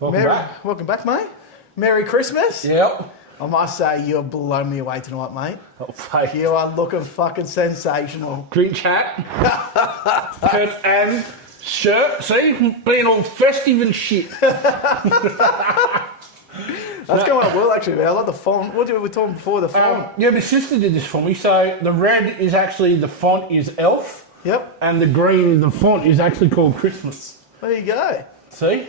Welcome back. Welcome back, mate. Merry Christmas. Yep. I must say, you're blowing me away tonight, mate. Oh, fuck. You are looking fucking sensational. Drink hat. And shirt. See? Being all festive and shit. That's going up well, actually, man. I like the font. What did we talk before? The font. Yeah, my sister did this for me. So the red is actually, the font is Elf. Yep. And the green, the font is actually called Christmas. There you go. See?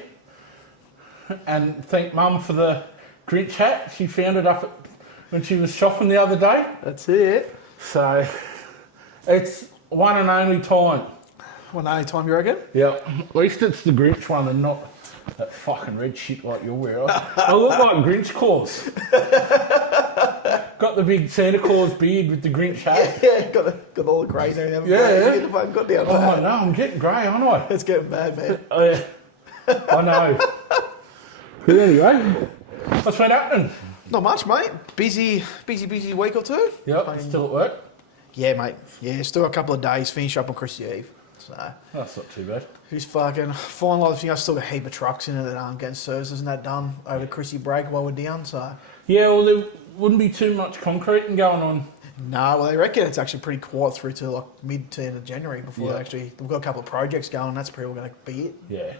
And thank Mum for the Grinch hat. She found it up when she was shopping the other day. That's it. So it's one and only time. One only time, you reckon? Yep. At least it's the Grinch one and not that fucking red shit like you're wearing. I look like Grinch Claus. Got the big Santa Claus beard with the Grinch hat. Yeah, got all the grey there. Yeah. Got down Oh, I know, I'm getting grey, aren't I? It's getting bad, man. Oh, yeah. I know. But anyway, what's been happening? Not much, mate. Busy week or two. Yep, still at work. Yeah, mate. Yeah, still a couple of days. Finish up on Christmas Eve. So That's not too bad. who's fucking finalising? I've still got a heap of trucks in it that aren't getting services and that done over Chrissy break while we're down. So Yeah, well, there wouldn't be too much concreting going on. no, well they reckon it's actually pretty quiet through to like mid to end of January before Yeah. we've got a couple of projects going. And that's pretty well going to be it. Yeah.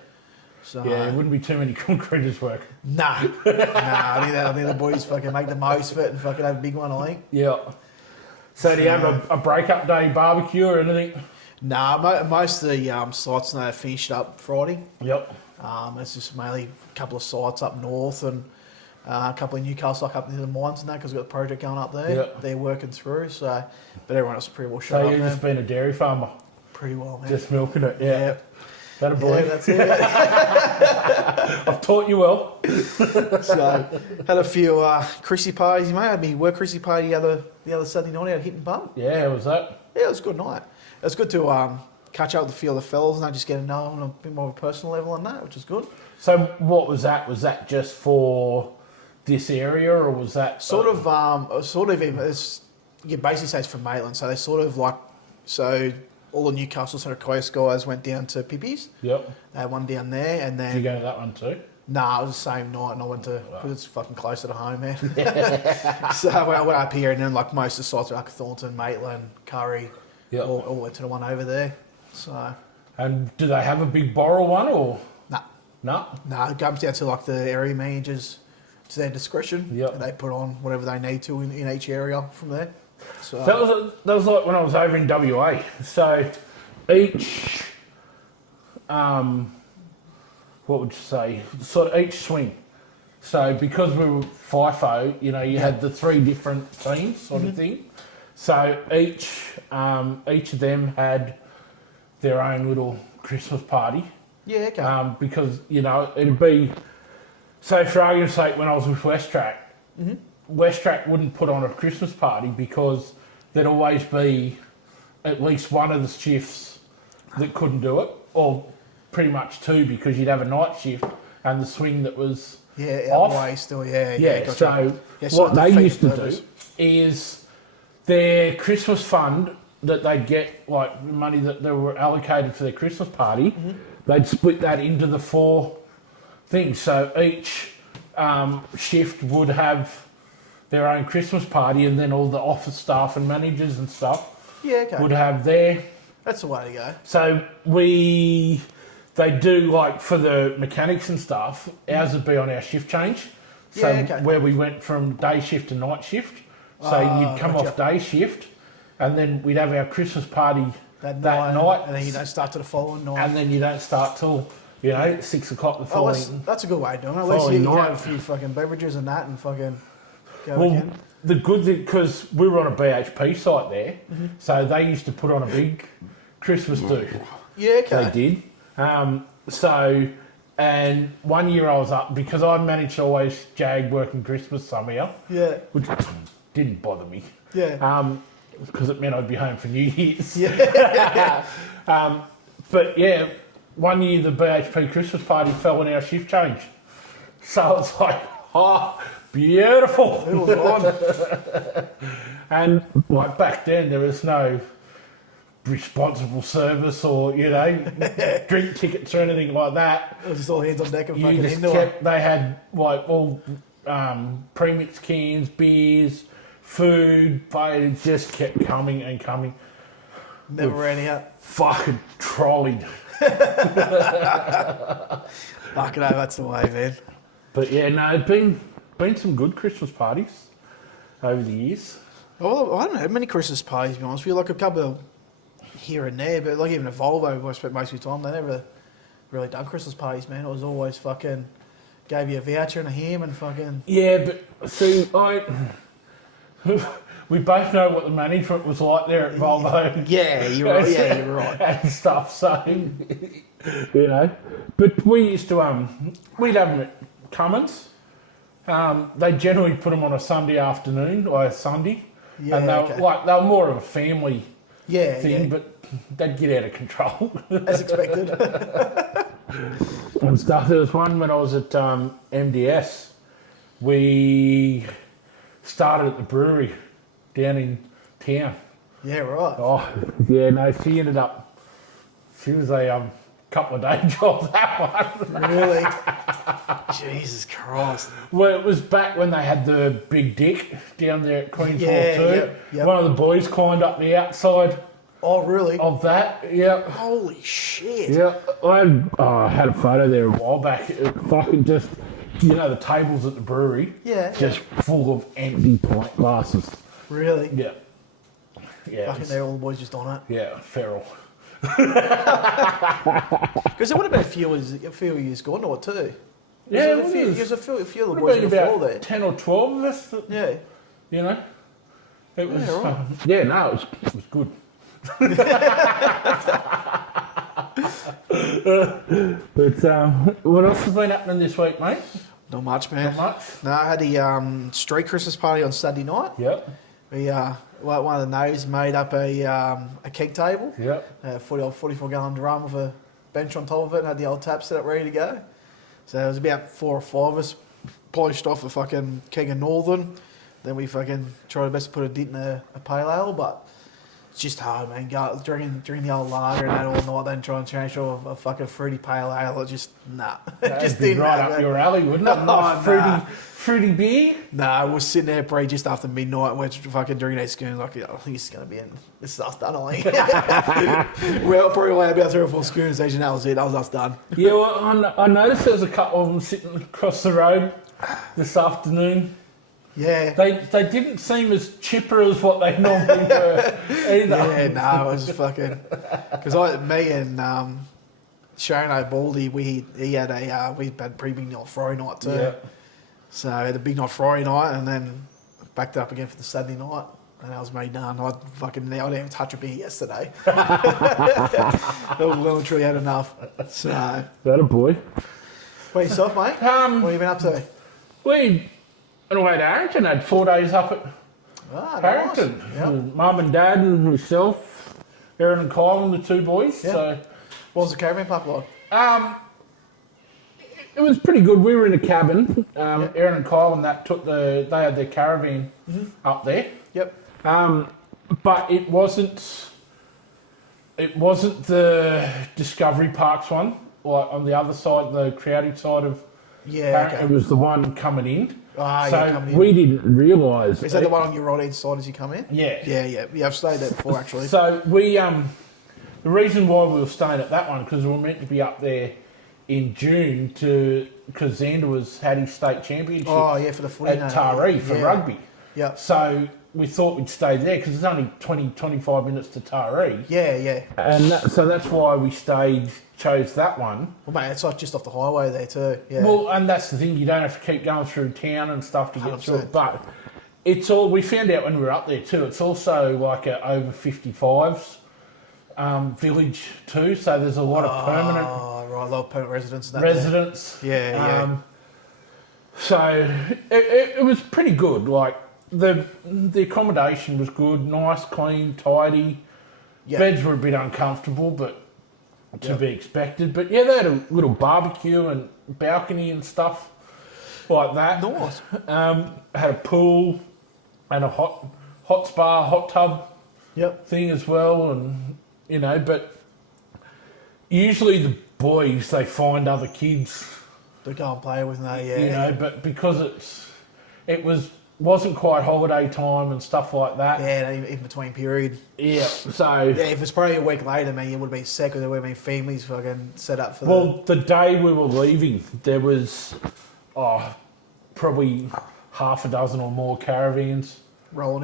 So Yeah, there wouldn't be too many concreters work. nah. I think the boys fucking make the most of it and fucking have a big one. I think. Yeah. So do you have a break-up day barbecue or anything? Nah, most of the sites now are finished up Friday. Yep. It's just mainly a couple of sites up north and a couple of Newcastle up near the mines and that because we've got the project going up there. Yep. They're working through, so but everyone else is pretty well shut So up you've now. just been a dairy farmer, Pretty well, man. just milking it. Yeah. yeah, That a boy. yeah, that's it. I've taught you well. So had a few Chrissy parties, mate. Had me work Chrissy party the other Saturday night out at Hit and Bum. Yeah, how was that? Yeah, it was a good night. It was good to catch up with a few of the fellas and just get to know them on a bit more of a personal level on that, which was good. So what was that? Was that just for this area, or was that Sort of, it's, you basically say it's from Maitland, so they sort of like, so all the Newcastle Centre Coast guys went down to Pippi's. Yep. They had one down there, and Did you then go to that one too? nah, it was the same night, and I went to because it's fucking closer to home, man. So I went up here, and then like most of the sites, like Thornton, Maitland, Curry, Yep. all went to the one over there. So And do they have a big borrow one, or nah, no? it comes down to like the area managers to their discretion. Yep. And they put on whatever they need to in each area from there. So That was like when I was over in WA. So each, what would you say? Sort of each swing. So because we were FIFO, you had the three different teams sort of thing. So each of them had their own little Christmas party. yeah, okay. Because, it'd be, so for argument's sake, when I was with WestTrack, WestTrack wouldn't put on a Christmas party because there'd always be at least one of the shifts that couldn't do it, or pretty much two because you'd have a night shift and the swing that was Yeah, off. way still, yeah. Yeah, Gotcha. so Yeah, so what the they fee used to purpose. do is their Christmas fund that they'd get, like money that they were allocated for their Christmas party, they'd split that into the four things. So each shift would have their own Christmas party, and then all the office staff and managers and stuff Yeah, okay. would have their. That's the way to go. So they do like for the mechanics and stuff, ours would be on our shift change. So Yeah, okay. where we went from day shift to night shift. So Ah, you'd come gotcha. off day shift, and then we'd have our Christmas party That night, and then you don't start to the following night. and then you don't start till 6 o'clock the Oh, following. that's a good way of doing it. At least following you can night. have a few fucking beverages and that and fucking go Well, again. the good thing, because we were on a BHP site there, so they used to put on a big Christmas do. Yeah, okay. They did. And one year I was up, because I managed to always jag working Christmas somehow, Yeah, which didn't bother me, yeah. because it meant I'd be home for New Year's. Yeah. But yeah, one year the BHP Christmas party fell in our shift change. So it's like, oh, beautiful. It was on. And like back then, there was no responsible service or, you know, drink tickets or anything like that. It was just all hands on deck and You fucking just into it. kept, they had like all premix cans, beers, food, but it just kept coming and coming. Never ran out. Fucking trolleyed. Fucking hell, that's the way, man. But yeah, no, it's been some good Christmas parties over the years. Well, I don't know many Christmas parties, to be honest with you. Like a couple here and there, but like even a Volvo, I spent most of the time, they never really done Christmas parties, man. It was always fucking gave you a voucher and a ham and fucking... Yeah, but see, we both know what the management was like there at Volvo. Yeah, you're right. Yeah, you're right. And stuff, so, you know. But we used to, we'd have them at Cummins. They generally put them on a Sunday afternoon or a Sunday. Yeah, and they were more of a family thing, but they'd get out of control. As expected. And stuff. There was one when I was at MDS. We started at the brewery down in town. Yeah, right. Oh, yeah, no, she was a couple of day job, that one. Really? Jesus Christ. Well, it was back when they had the big dick down there at Queen's Wharf too. Yep. One of the boys climbed up the outside Oh, really? of that, yeah. Holy shit. Yeah, I had a photo there a while back. It fucking just, you know, the tables at the brewery, just full of empty pint glasses. Really? Yeah. Yeah. Fucking there, all the boys just on it. Yeah, feral. Because it would have been a few years gone or two. Yeah, There's a few of the would boys have been before about there. 10 or 12 of us. Yeah. You know? It was, Yeah, right. it was good. But what else has been happening this week, mate? Not much, man. Not much? No, I had the street Christmas party on Saturday night. Yep. We one of the neighbours made up a keg table. Yep. A 44 gallon drum with a bench on top of it and had the old tap set up ready to go. So there was about 4 or 5 of us polished off a fucking keg of Northern. Then we fucking tried our best to put a dint in a pale ale, but it's just hard, man. Drinking the old lager and that all night, then try and change to a fucking fruity pale ale. It just, nah. Just be right up your alley, wouldn't it? Nice fruity beer. Nah, we were sitting there probably just after midnight and we're fucking drinking these schoons. Like, I think it's going to be in. This is us done, I think. Well, probably only about 3 or 4 schoons each, and that was it. That was us done. Yeah, well, I noticed there was a couple of them sitting across the road this afternoon. Yeah. They didn't seem as chipper as what they normally were either. Yeah, no, it was fucking... Because me and Shane O'Baldy, we had a pretty big night Friday night too. Yeah. So I had a big night Friday night and then backed it up again for the Saturday night. And that was me done. I didn't even touch a beer yesterday. We truly had enough. So, That a boy. what yourself, mate? What have you been up to? We went away to Harrington, had 4 days up at Harrington. Nice. Yep. Mum and Dad and myself, Aaron and Kyle and the 2 boys. Yep. So What was the caravan park like? it was pretty good. We were in a cabin. Aaron and Kyle and that they had their caravan up there. Yep. But it wasn't the Discovery Parks one, like on the other side, the creative side of Yeah, It was the one coming in. Ah, so yeah, coming in. we didn't realise. Is that the one on your right hand side as you come in? Yeah. Yeah, I've stayed there before actually. So we, the reason why we were staying at that one, because we were meant to be up there in June because Xander had his state championship Oh, yeah, for the footy. at Taree for rugby. Yeah. So we thought we'd stay there because it's only 20-25 minutes to Taree. Yeah. And so that's why we chose that one. Well, mate, it's like just off the highway there too. Yeah. Well, and that's the thing, you don't have to keep going through town and stuff to get 100%. through it. But it's all, we found out when we were up there too, it's also like a over 55s village too. So there's a lot of permanent right, a lot of permanent residents. And that residents. there. Yeah. So it was pretty good. Like the accommodation was good, nice, clean, tidy. Yeah. Beds were a bit uncomfortable, but to be expected. But yeah, they had a little barbecue and balcony and stuff like that. Nice. Had a pool and a hot spa, hot tub Yep. thing as well, and you know, but usually the boys, they find other kids, To go and play with, no, yeah. you know, but because wasn't quite holiday time and stuff like that. Yeah, in between period. Yeah, so... Yeah, if it's probably a week later, man, it would have been sick, or there would have been families fucking set up for Well, the day we were leaving, there was probably half a dozen or more caravans rolled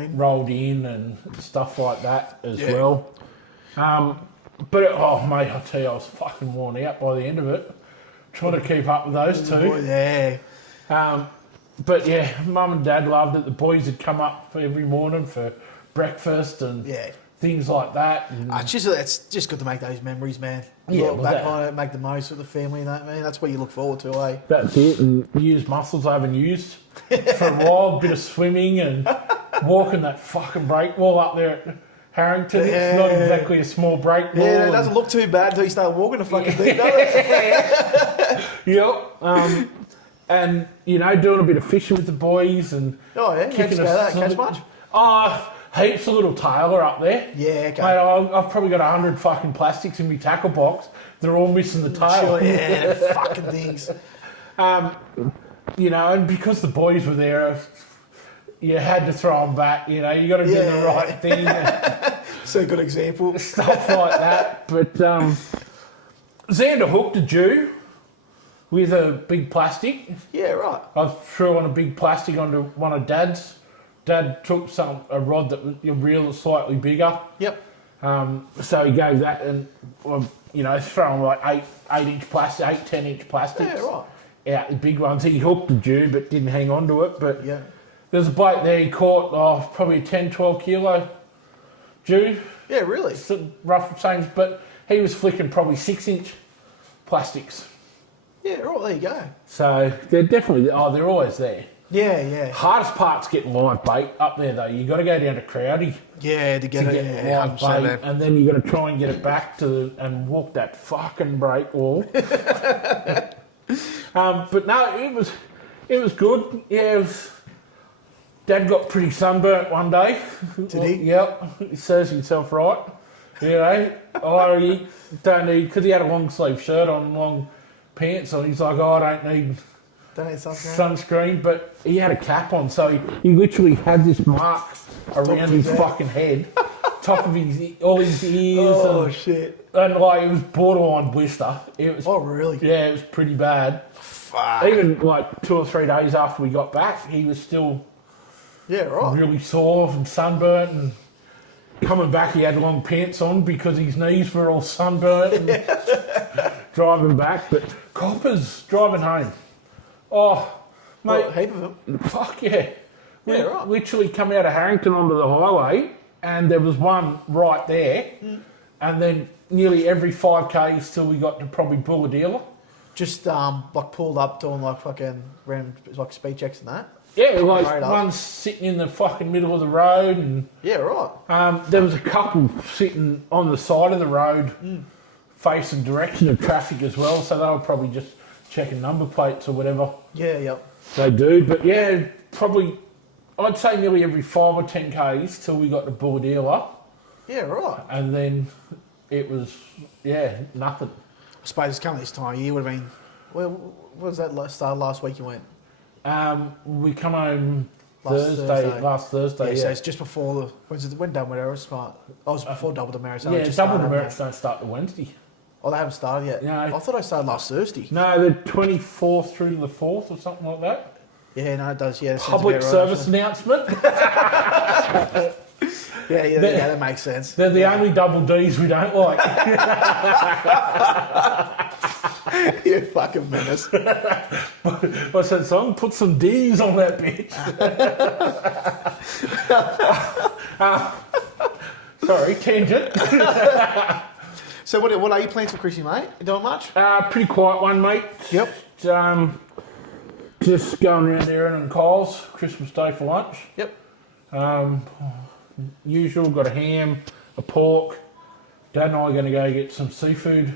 in and stuff like that as well. But, mate, I tell you, I was fucking worn out by the end of it, trying to keep up with those two. Yeah. But yeah, Mum and Dad loved it. The boys would come up every morning for breakfast and things like that. And It's just good to make those memories, man. Look back on it, make the most of the family and that, man. That's what you look forward to, eh? That's it. And use muscles I haven't used for a while. Bit of swimming and walking that fucking break wall up there at Harrington. Yeah. It's not exactly a small break wall. Yeah, it doesn't look too bad until you start walking the fucking thing, does it? Yep. And, you know, doing a bit of fishing with the boys and... Oh, yeah? kicking Catch much? Heaps of little tailor up there. Yeah, okay. Mate, I've probably got 100 fucking plastics in my tackle box. They're all missing the tail. Sure, yeah, fucking things. You know, and because the boys were there, you had to throw them back. You know, you got to do the right thing. So good example. Stuff like that. But Xander hooked a Jew with a big plastic. Yeah, right. I threw on a big plastic onto one of Dad's. Dad took a rod that was real slightly bigger. Yep. So he gave that and, you know, throwing like 8-inch plastic, 10-inch plastics. Yeah, right. Out the big ones. He hooked the Jew but didn't hang on to it. But yeah, there's a bloke there, he caught probably a 10, 12 kilo Jew. Yeah, really? Rough change, but he was flicking probably 6-inch plastics. Yeah, right, there you go. So they're definitely, they're always there. Yeah, yeah. Hardest part's getting live bait up there though. You got to go down to Crowdy. Yeah, to get live bait, and then you got to try and get it back and walk that fucking break wall. But no, it was good. Yeah, Dad got pretty sunburnt one day. Did he? Yep, he serves himself right. You know, he don't need, because he had a long sleeve shirt on, long pants on. He's like, I don't need sunscreen, but he had a cap on, so he literally had this mark around his fucking head, top of all his ears. Oh, shit. And like, it was borderline blister. It was, really? Yeah, it was pretty bad. Fuck. Even like 2 or 3 days after we got back, he was still really sore and sunburnt, and coming back he had long pants on because his knees were all sunburnt and driving back. But coppers driving home. Oh, mate. Well, heap of them. Fuck yeah. Yeah, right. Literally come out of Harrington onto the highway and there was one right there, and then nearly every 5Ks till we got to probably Bulgadilla. Just like pulled up doing like fucking random like speed checks and that. Yeah, like one's sitting in the fucking middle of the road, and yeah, right. There was a couple sitting on the side of the road, facing direction of traffic as well. So they were probably just checking number plates or whatever. Yeah, yep. They do, but yeah, probably I'd say nearly every 5 or 10 Ks till we got to Bulgadilla. Yeah, right. And then it was nothing. I suppose it's coming this time of year would have been. Well, what was that start last week you went? We come home last Thursday. Yeah, so it's just before when Double Demerits start? Oh, it was before Double Demerits. Yeah, Double Demerits don't start till Wednesday. Oh, they haven't started yet? No. I thought I started last Thursday. No, the 24th through to the 4th or something like that. Yeah, no, it does, yeah. Public service announcement. Yeah, that makes sense. They're the only double Ds we don't like. You fucking menace. What's that song? Put some Ds on that bitch. Sorry, tangent. So what are your plans for Chrissy, mate? You doing much? Pretty quiet one, mate. Yep. Just going around Erin and Kyle's Christmas Day for lunch. Yep. Usual, got a ham, a pork. Dad and I are going to go get some seafood.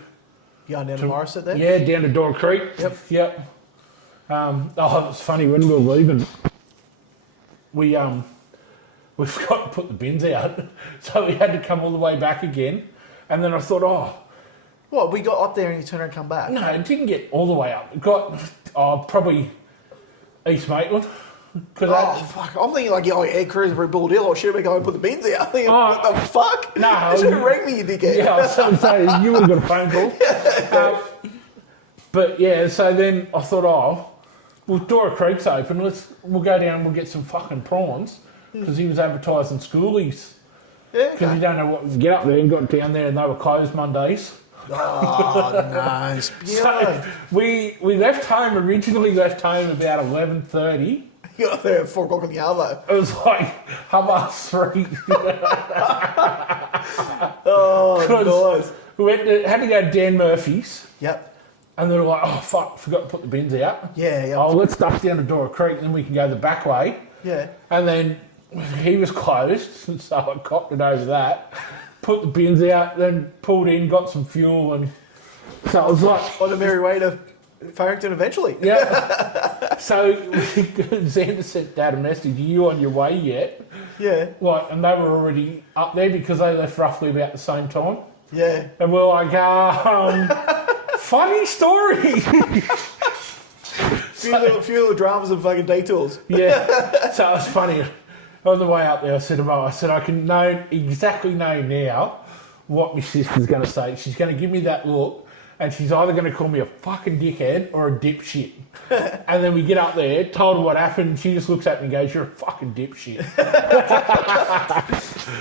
You going down to Morrisett there? Yeah, down to Dora Creek. Yep. It was funny when we were leaving. We forgot to put the bins out, so we had to come all the way back again. And then I thought, oh, What, we got up there and you turned around and come back? no, it didn't get all the way up. It got, probably East Maitland. Oh, fuck. I'm thinking like, oh, yeah, cruising for a bull deal. Or should we go and put the bins out? I'm thinking, what the fuck? No. You should have rang me, you dickhead. Yeah, I was going to say, you would have got a phone call. But yeah, so then I thought, oh, well, Dora Creek's open. We'll go down and we'll get some fucking prawns. Because he was advertising schoolies. Yeah, Because you don't know what, get up there and got down there and they were closed Mondays. Oh, nice. So we originally left home about 11:30. You got up there at 4 o'clock in the arvo. It was like 3:30. Oh, nice. We had to go to Dan Murphy's. Yep. And they were like, oh, fuck, forgot to put the bins out. Yeah. Oh, let's duck down to Dora Creek and then we can go the back way. Yeah. And then he was closed, so I copped it over that. Put the bins out, then pulled in, got some fuel, and so it was like... On the merry way to Farrington eventually. Yeah. So Xander sent Dad a message, are you on your way yet? Yeah. Like, and they were already up there because they left roughly about the same time. Yeah. And we're like, funny story. Few little dramas and fucking detours. Yeah. So it was funny. On the way up there, I said to Mo, I can exactly know now what my sister's going to say. She's going to give me that look, and she's either going to call me a fucking dickhead or a dipshit. And then we get up there, told her what happened, and she just looks at me and goes, "You're a fucking dipshit."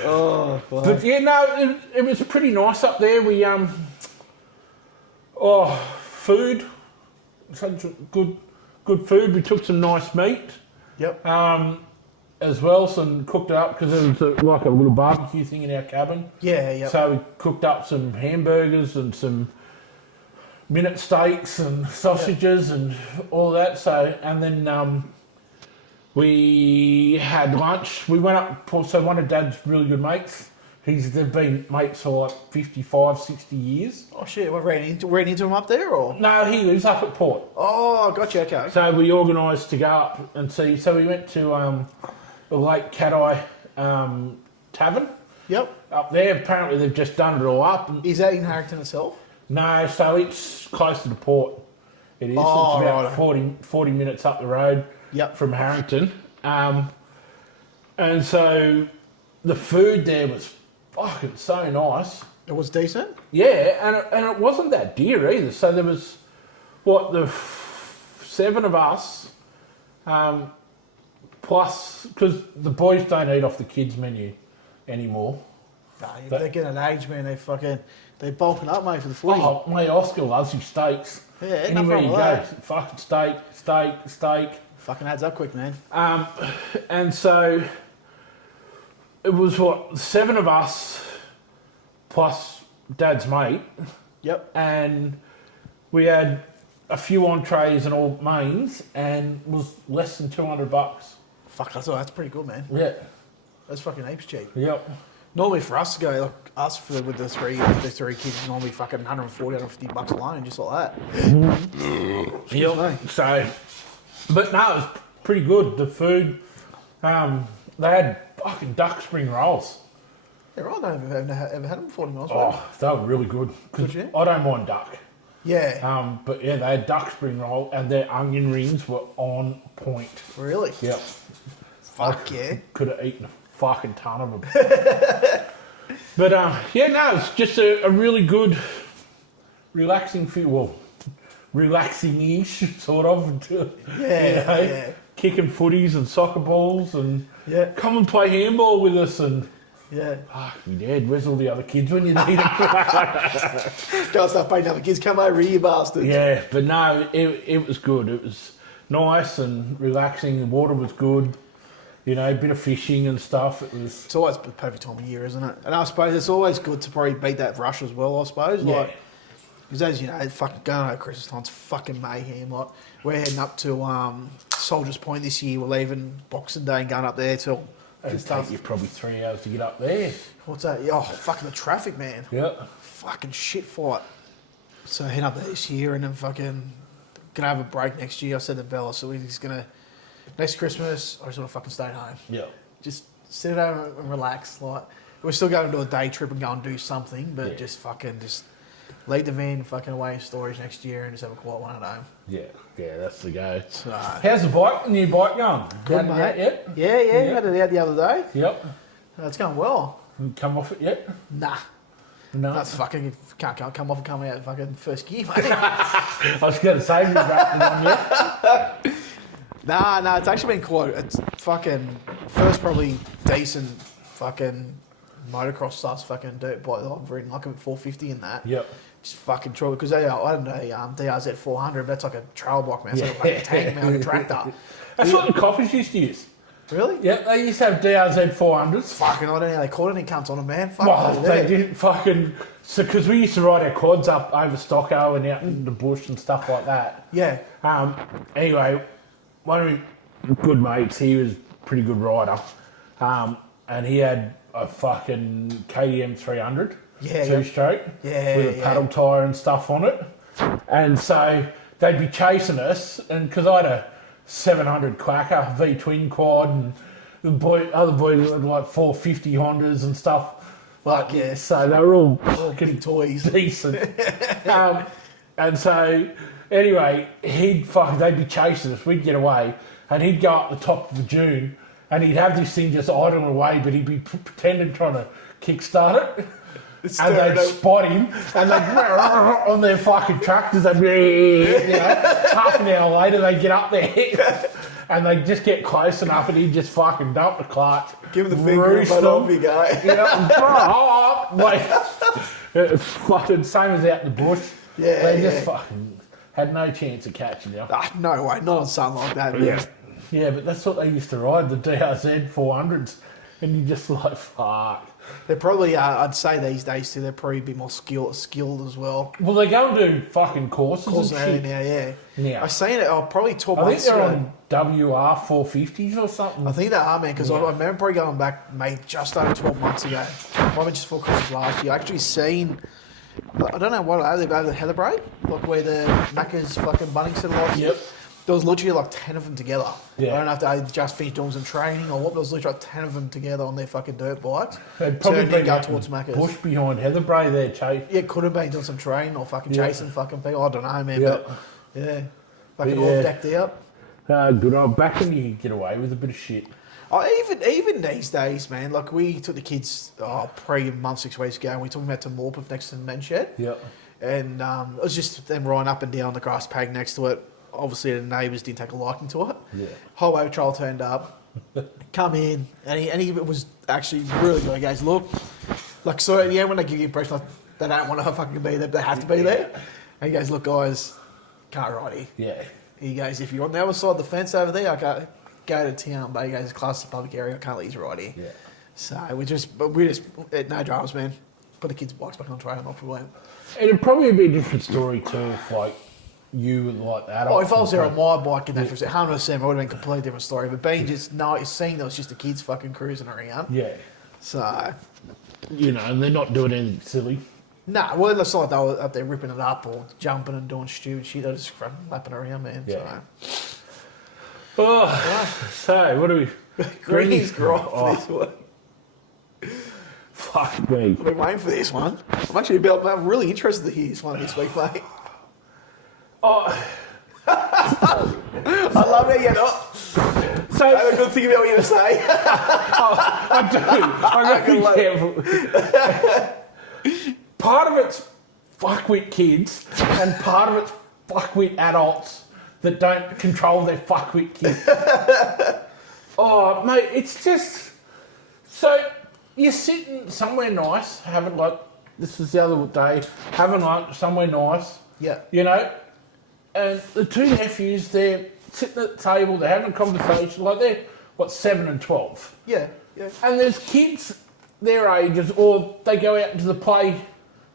Oh, wow. But yeah, no, it was pretty nice up there. We food, such good food. We took some nice meat. Yep. As well, some cooked it up because there was like a little barbecue thing in our cabin. Yeah, yeah. So we cooked up some hamburgers and some minute steaks and sausages and all that. So, and then we had lunch. We went up, so one of Dad's really good mates, they've been mates for like 55, 60 years. Oh shit, what, ran into him up there or? No, he lives up at Port. Oh, gotcha, okay. So we organised to go up and see. So we went to the Lake Cat-Eye Tavern. Yep. Up there, apparently they've just done it all up. Is that in Harrington itself? No, so it's closer to Port. It is. Oh, it's about right. 40 minutes up the road from Harrington. And so the food there was fucking so nice. It was decent? Yeah, and it wasn't that dear either. So there was, the 7 of us, plus, because the boys don't eat off the kids' menu anymore. Nah, they're getting an age, man. They're bulking up, mate, for the footy. Oh, mate, Oscar loves his steaks. Yeah, anywhere you go, fucking steak. Fucking adds up quick, man. And so it was 7 of us plus Dad's mate. Yep. And we had a few entrees and all mains, and it was less than $200. Fuck, that's pretty good, man. Yeah. That's fucking heaps cheap. Yep. Normally for us to go, like with the three kids, normally fucking $140, $150 alone, just like that. Yep. So, but no, it was pretty good. The food, they had fucking duck spring rolls. Yeah, right. I don't ever had them before, to be honest. Oh, they were really good. Because Good, I don't mind duck. Yeah. But yeah, they had duck spring roll and their onion rings were on point. Really? Yep. Fuck yeah. Could have eaten a fucking ton of them. But yeah, no, it's just a really good, relaxing feel. Well, relaxing-ish, sort of. Yeah. Kicking footies and soccer balls and come and play handball with us and. Yeah. Oh, your dad, where's all the other kids when you need them? Go start paying other kids, come over here, you bastards. Yeah, but no, it was good. It was nice and relaxing. The water was good. You know, a bit of fishing and stuff. It's always the perfect time of year, isn't it? And I suppose it's always good to probably beat that rush as well, I suppose. Yeah. Like, because as you know, fucking going over Christmas time, it's fucking mayhem. Like, we're heading up to Soldiers Point this year. We're leaving Boxing Day and going up there till... It'll take you probably 3 hours to get up there. What's that? Oh, fucking the traffic, man. Yeah. Fucking shit fight. So head up there this year and then fucking gonna have a break next year. I said to Bella, so we're just gonna next Christmas I just wanna fucking stay at home. Yeah. Just sit at home and relax. Like We're still going to do a day trip and go and do something, but just leave the van fucking away in storage next year and just have a quiet one at home. Yeah, that's the go. So, how's the new bike going? Good, mate. Yeah, had it out the other day. Yep. It's going well. Come off it yet? Nah. No. That's fucking, can't come off and come out fucking first gear, mate. I was going to say, on yet? Nah, it's actually been quite, it's fucking, first probably decent fucking motocross stuff, fucking dirt bike that I've ridden, like a 450 in that. Yep. Just fucking true, because I had a DRZ 400, but that's like a trail bike, man. It's like a fucking tank mounted tractor. That's what the coppers used to use. Really? Yeah, they used to have DRZ 400s. Fucking, I don't know how they caught any cunts on them, man. Fuck, Well, they didn't fucking... So, because we used to ride our quads up over Stocko and out in the bush and stuff like that. Yeah. Anyway, one of my good mates, he was a pretty good rider. And he had a fucking KTM 300. Two-stroke. Yeah, with a paddle tyre and stuff on it. And so they'd be chasing us, and because I had a 700 Quacker V-twin quad, and the other boys had like 450 Hondas and stuff. Fuck yeah. So they were all fucking toys. decent. And so, anyway, they'd be chasing us, we'd get away, and he'd go up the top of the dune, and he'd have this thing just idling away, but he'd be pretending trying to kickstart it. And they'd spot him, and they'd on their fucking tractors, they'd be, half an hour later they'd get up there, and they'd just get close enough, and he'd just fucking dump the clutch. Give him the finger, but off you go. It's fucking same as out in the bush. Yeah, they just fucking had no chance of catching you. No way, not on something like that. Man. Yeah, but that's what they used to ride, the DRZ 400s, and you just like, fuck. They're probably, I'd say these days too, they're probably a bit more skilled as well. Well, they go and do fucking courses and shit. Now, yeah. I've seen it, probably 12 months months ago. ago. I think they're on WR 450s or something. I think they are, man, because I remember probably going back, mate, just over 12 months ago. Probably just before Christmas last year. I actually seen, I don't know what, they over the Heatherbrae, like where the Macca's fucking Bunnings said last year. There was literally like 10 of them together. Yeah. I don't know if they just finished doing some training or what, but there was literally like 10 of them together on their fucking dirt bikes. They'd probably been go towards Macca's. Bush behind Heatherbrae there, Chase. Yeah, could have been doing some training or fucking chasing fucking people. I don't know, man. But fucking all decked out. Good old back when you could get away with a bit of shit. Even these days, man, like we took the kids a month, 6 weeks ago, and we took them out to Morpeth next to the men's shed. Yep. And it was just them riding up and down the grass pag next to it. Obviously, the neighbours didn't take a liking to it. Yeah. Highway patrol turned up, come in, and he was actually really good. He goes, look, like, so at the end when they give you the impression like they don't want to fucking be there, they have to be there. And he goes, look, guys, can't ride here. Yeah. He goes, if you're on the other side of the fence over there, I go to town. But he goes, it's class of public area, I can't let you ride here. Yeah. So we just no dramas, man. Put the kids' bikes back on trail and off we went. It'd probably be a different story too if, like, you like that. Oh, if I was there on my bike in that for 100%, it would have been a completely different story. But being seeing that was just the kids fucking cruising around. Yeah. So, and they're not doing anything silly. Nah, well, it's not like they were up there ripping it up or jumping and doing stupid shit. They're just lapping around, man. Yeah. So what do we? Greenies grok for this one. Fuck me. I've been waiting for this one. I'm really interested to hear this one this week, mate. Oh. I love how you're not. So, I have a good thing about what you're going to say. I do. I'm going to be careful. Part of it's fuckwit kids, and part of it's fuckwit adults that don't control their fuckwit kids. Oh, mate, it's just... So, you're sitting somewhere nice, having this was the other day, having lunch somewhere nice. Yeah. And the two nephews, they're sitting at the table, they're having a conversation, they're, 7 and 12. Yeah. And there's kids their ages, or they go out into the play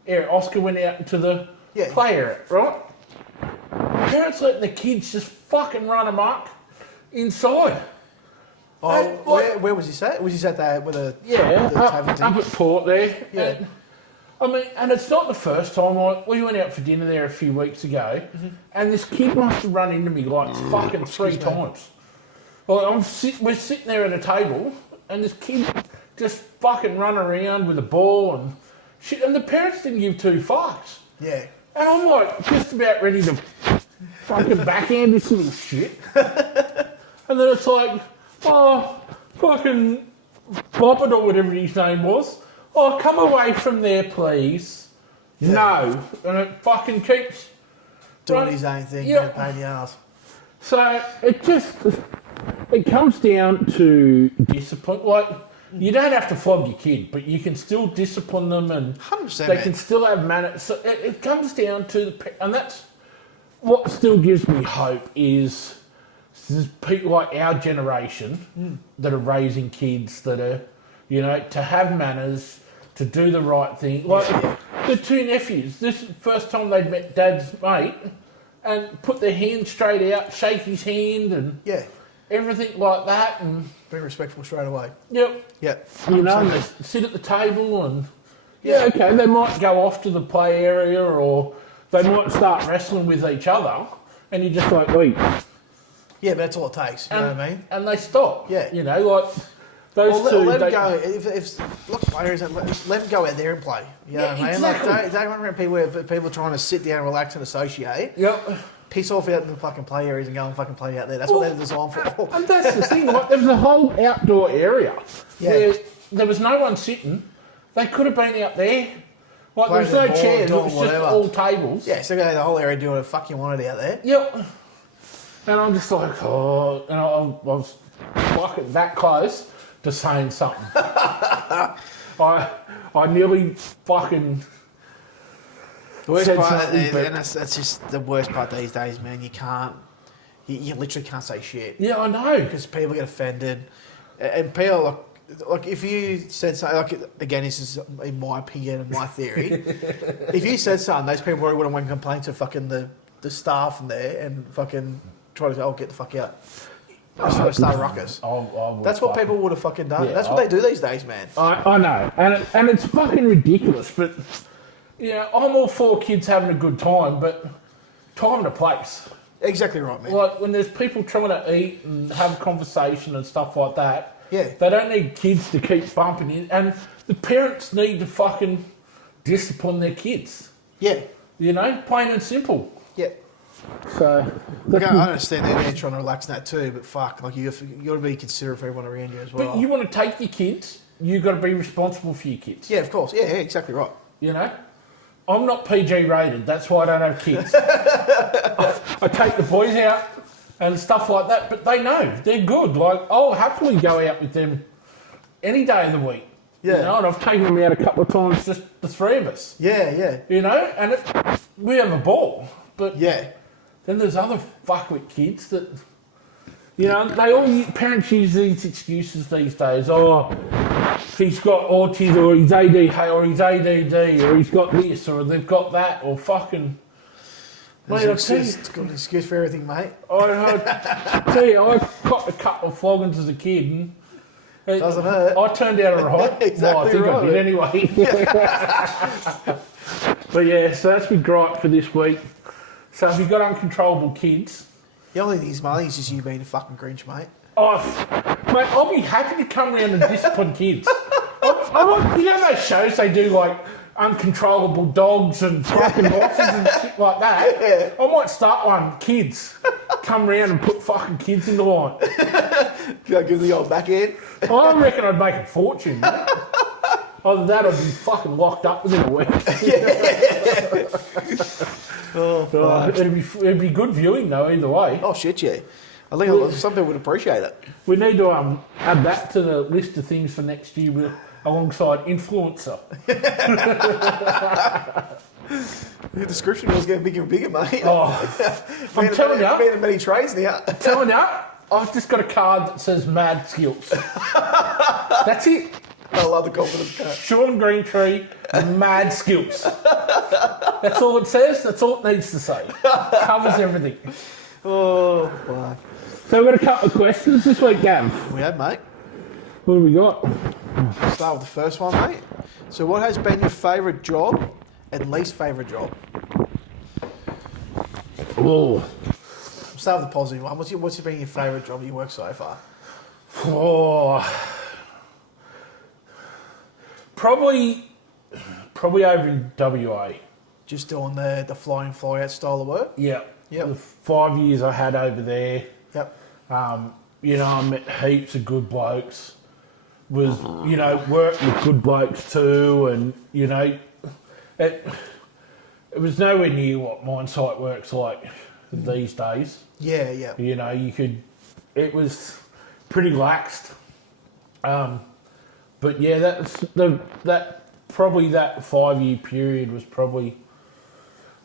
area. Oscar went out into the play area, right? Parents letting the kids just fucking run amok inside. Oh, where was he at? Was he at with the up at Port there. Yeah. And it's not the first time. We went out for dinner there a few weeks ago, and this kid must have run into me fucking 3 times. We're sitting there at a table, and this kid just fucking run around with a ball and shit. And the parents didn't give two fucks. Yeah. And I'm like, just about ready to fucking backhand this little shit. And then it's like, oh, fucking Bobbit or whatever his name was. Oh, come away from there, please. Yeah. No. And it fucking keeps doing his own thing, yeah. Pain in the ass. So it comes down to discipline. Like, you don't have to flog your kid, but you can still discipline them and 100%, they can still have manners. So it comes down to, and that's what still gives me hope is there's people like our generation that are raising kids that are, you know, to have manners, to do the right thing. Like the two nephews, this is the first time they'd met Dad's mate and put their hand straight out, shake his hand and everything like that. And be respectful straight away. Yep. Yep. You know, and they sit at the table and okay, they might go off to the play area or they might start wrestling with each other and you're just like, wait. Yeah, but that's all it takes, you know what I mean? And they stop. Yeah. You know, like those two. Let them go. If look, players, let them go out there and play. You know what I mean? Exactly. Like, don't run around people where people trying to sit down, relax and associate. Yep. Piss off out in the fucking play areas and go and fucking play out there. That's what they're designed for. And that's the thing. Like, there was a whole outdoor area where there was no one sitting. They could have been out there. Like, there was no chairs. It was just all tables. Yeah, so go the whole area doing what the fuck you wanted out there. Yep. And I'm just like, oh, and I was fucking that close to saying something. I nearly fucking. The worst part, and that's just the worst part these days, man. You literally can't say shit. Yeah, I know. Because people get offended, and people like if you said something, like again, this is in my opinion and my theory. If you said something, those people probably would have went and complained to fucking the staff in there and fucking try to get the fuck out. Just trying to start a ruckus. That's what people would have fucking done. Yeah, that's what they do these days, man. I know, and it's fucking ridiculous. But yeah, I'm all for kids having a good time, but time and a place. Exactly right, man. Like when there's people trying to eat and have conversation and stuff like that. Yeah. They don't need kids to keep bumping in, and the parents need to fucking discipline their kids. Yeah. You know, plain and simple. Yeah. So I understand they're trying to relax in that too, but fuck, like you got to be considerate for everyone around you as well. But you want to take your kids, you got to be responsible for your kids. Yeah, of course. Yeah, exactly right. You know, I'm not PG rated. That's why I don't have kids. I take the boys out and stuff like that, but they know they're good. Like I'll happily go out with them any day of the week. Yeah. You know, and I've taken them out a couple of times, just the three of us. Yeah, yeah. You know, and we have a ball, but yeah. Then there's other fuckwit kids that, you know, parents use these excuses these days. Oh, he's got autism, or he's ADHD, or he's ADD, or he's got this, or they've got that, or fucking. It's got an excuse for everything, mate. I tell you, I copped a couple of floggings as a kid, and it doesn't hurt. I turned out alright. Exactly well, I think right. I did anyway. But yeah, so that's my gripe for this week. So if you've got uncontrollable kids... The only thing is, mate, is just you being a fucking Grinch, mate. Oh, mate, I'll be happy to come around and discipline kids. You know those shows they do, like, uncontrollable dogs and fucking horses and shit like that? Yeah. I might start one, kids. Come around and put fucking kids in the line. Can I give the old backhand? I reckon I'd make a fortune, mate. Either that or I'd be fucking locked up within a week. Yeah. It'd be good viewing though, either way. Oh shit, yeah. I think some people would appreciate it. We need to add that to the list of things for next year alongside influencer. The description was getting bigger and bigger, mate. Oh, I'm telling you. Being in many trades now. I'm telling you, I've just got a card that says mad skills. That's it. I love the confidence card. Sean Greentree, mad skills. That's all it says. That's all it needs to say. Covers everything. Oh, wow. So we've got a couple of questions this week, Gav. We have, mate. What have we got? Start with the first one, mate. So what has been your favourite job and least favourite job? Oh. Start with the positive one. What's been your favourite job you worked so far? Oh. Probably over in WA. Just doing the fly in, fly out style of work? Yeah. Yep. The 5 years I had over there, Yep. you know, I met heaps of good blokes. Was, you know, worked with good blokes too, and, you know, it was nowhere near what mine site work's like these days. Yeah, yeah. You know, it was pretty laxed. But yeah, that 5 year period was probably,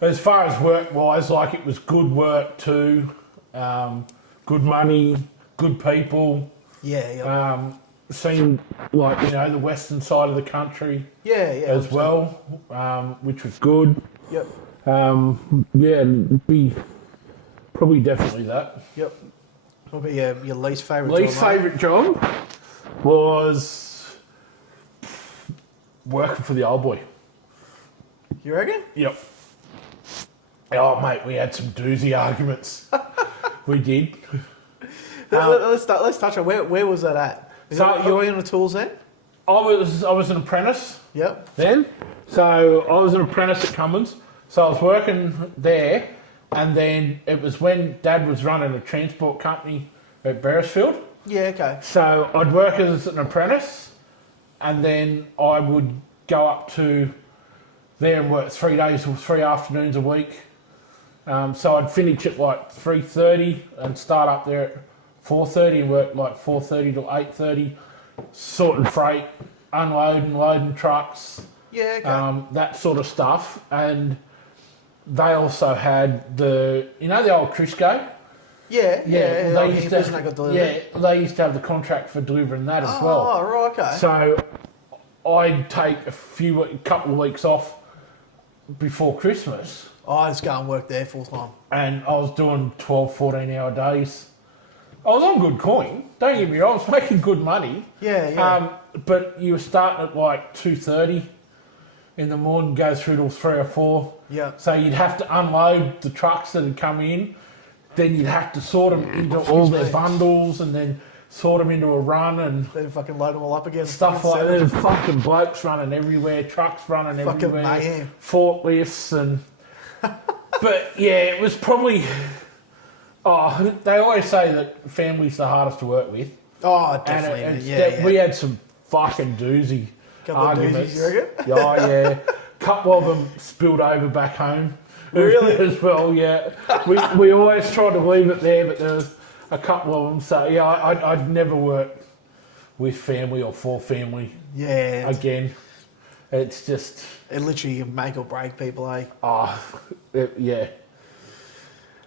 as far as work wise, like it was good work too, good money, good people. Yeah, yeah. Seen like, you know, the western side of the country Yeah, yeah. as well, which was good. Yep. Yeah, it'd be probably definitely that. Yep. What about your least favourite Least job? favourite job was working for the old boy. You reckon? Yep. Oh, mate, we had some doozy arguments. We did. Let's touch on where was that at? You were in the tools then? I was an apprentice Yep. then. So I was an apprentice at Cummins. So I was working there, and then it was when Dad was running a transport company at Beresfield. Yeah, okay. So I'd work as an apprentice, and then I would go up to there and work 3 days or 3 afternoons a week. So I'd finish at like 3:30 and start up there at 4:30 and work like 4:30 to 8:30, sorting freight, unloading, loading trucks, Yeah, okay. that sort of stuff. And they also had the old Crisco. Yeah. they used to, got delivered. they used to have the contract for delivering that as well. Oh, right, okay. So I'd take a couple of weeks off before Christmas, I just go and work there full time. and I was doing 12, 14 hour days. I was on good coin, don't get me wrong, I was making good money. Yeah. But you were starting at like 2:30 in the morning, go through till 3 or 4. Yeah. So you'd have to unload the trucks that had come in, then you'd have to sort them into all their bundles, and then sort them into a run, and Then fucking load them all up again. stuff like that. There's fucking blokes running everywhere, trucks running Fucking everywhere, mayhem. forklifts, and but yeah, it was probably. Oh, they always say that family's the hardest to work with. Oh, definitely. And yeah. we had some fucking doozy Couple of arguments. doozies, you reckon? Oh yeah, couple of them spilled over back home. Really? As well, yeah. We always tried to leave it there, but there was a couple of them. So yeah, I'd never work with family or for family Yeah. again. It's just It literally can make or break people, eh? yeah.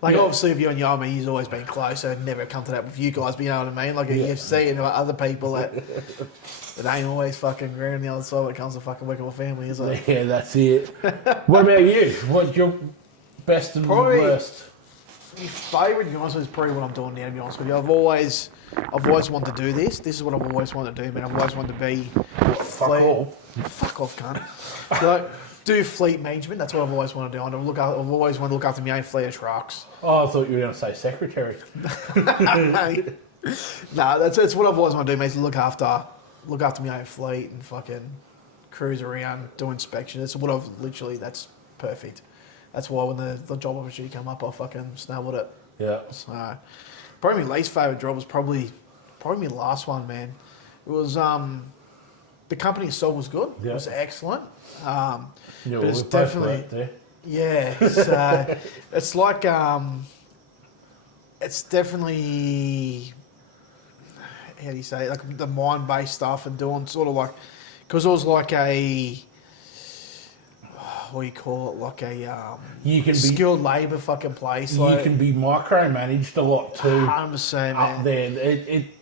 Like, Yeah. obviously, if you and your he's always been close, so it'd never come to that with you guys, but you know what I mean? Like, you see it other people that ain't always fucking green on the other side when it comes to fucking working with family, is it? Yeah, that's it. What about you? What's your best and Probably- worst? My favourite, to be honest, is probably what I'm doing now, to be honest with you. I've always wanted to do this. This is what I've always wanted to do, man. I've always wanted to be... Fuck all. Fuck off, cunt. So, do fleet management. That's what I've always wanted to do. I've always wanted to look after my own fleet of trucks. Oh, I thought you were going to say secretary. No, that's what I've always wanted to do, mate. Is look after my own fleet and fucking cruise around, do inspection. That's what I've literally. That's perfect. That's why when the job opportunity came up, I fucking snubbled it. Yeah. So, probably my least favourite job was probably my last one, man. It was the company itself was good. Yeah. It was excellent. Yeah, but it's we both definitely worked there. yeah. It's like it's definitely how do you say it? Like the mind based stuff and doing sort of like because it was like a what do you call it? Like a You can be skilled labour fucking place. you Like, can be micromanaged a lot too 100%, man. up there.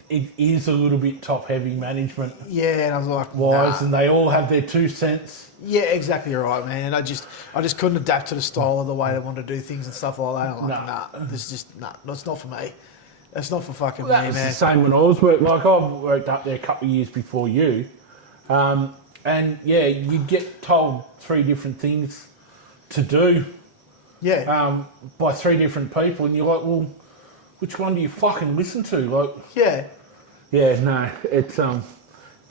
It is a little bit top heavy management Yeah, and I was like, wise, nah. and they all have their 2 cents. Yeah, exactly right, man. And I just couldn't adapt to the style of the way they want to do things and stuff like that. I'm like, nah, this is just that's not for me. That's not for fucking That me, was the man. same when I was working. Like I worked up there a couple of years before you, and yeah, you get told 3 different things to do Yeah, by 3 different people, and you're like, well, which one do you fucking listen to? Like, yeah. yeah, no, it's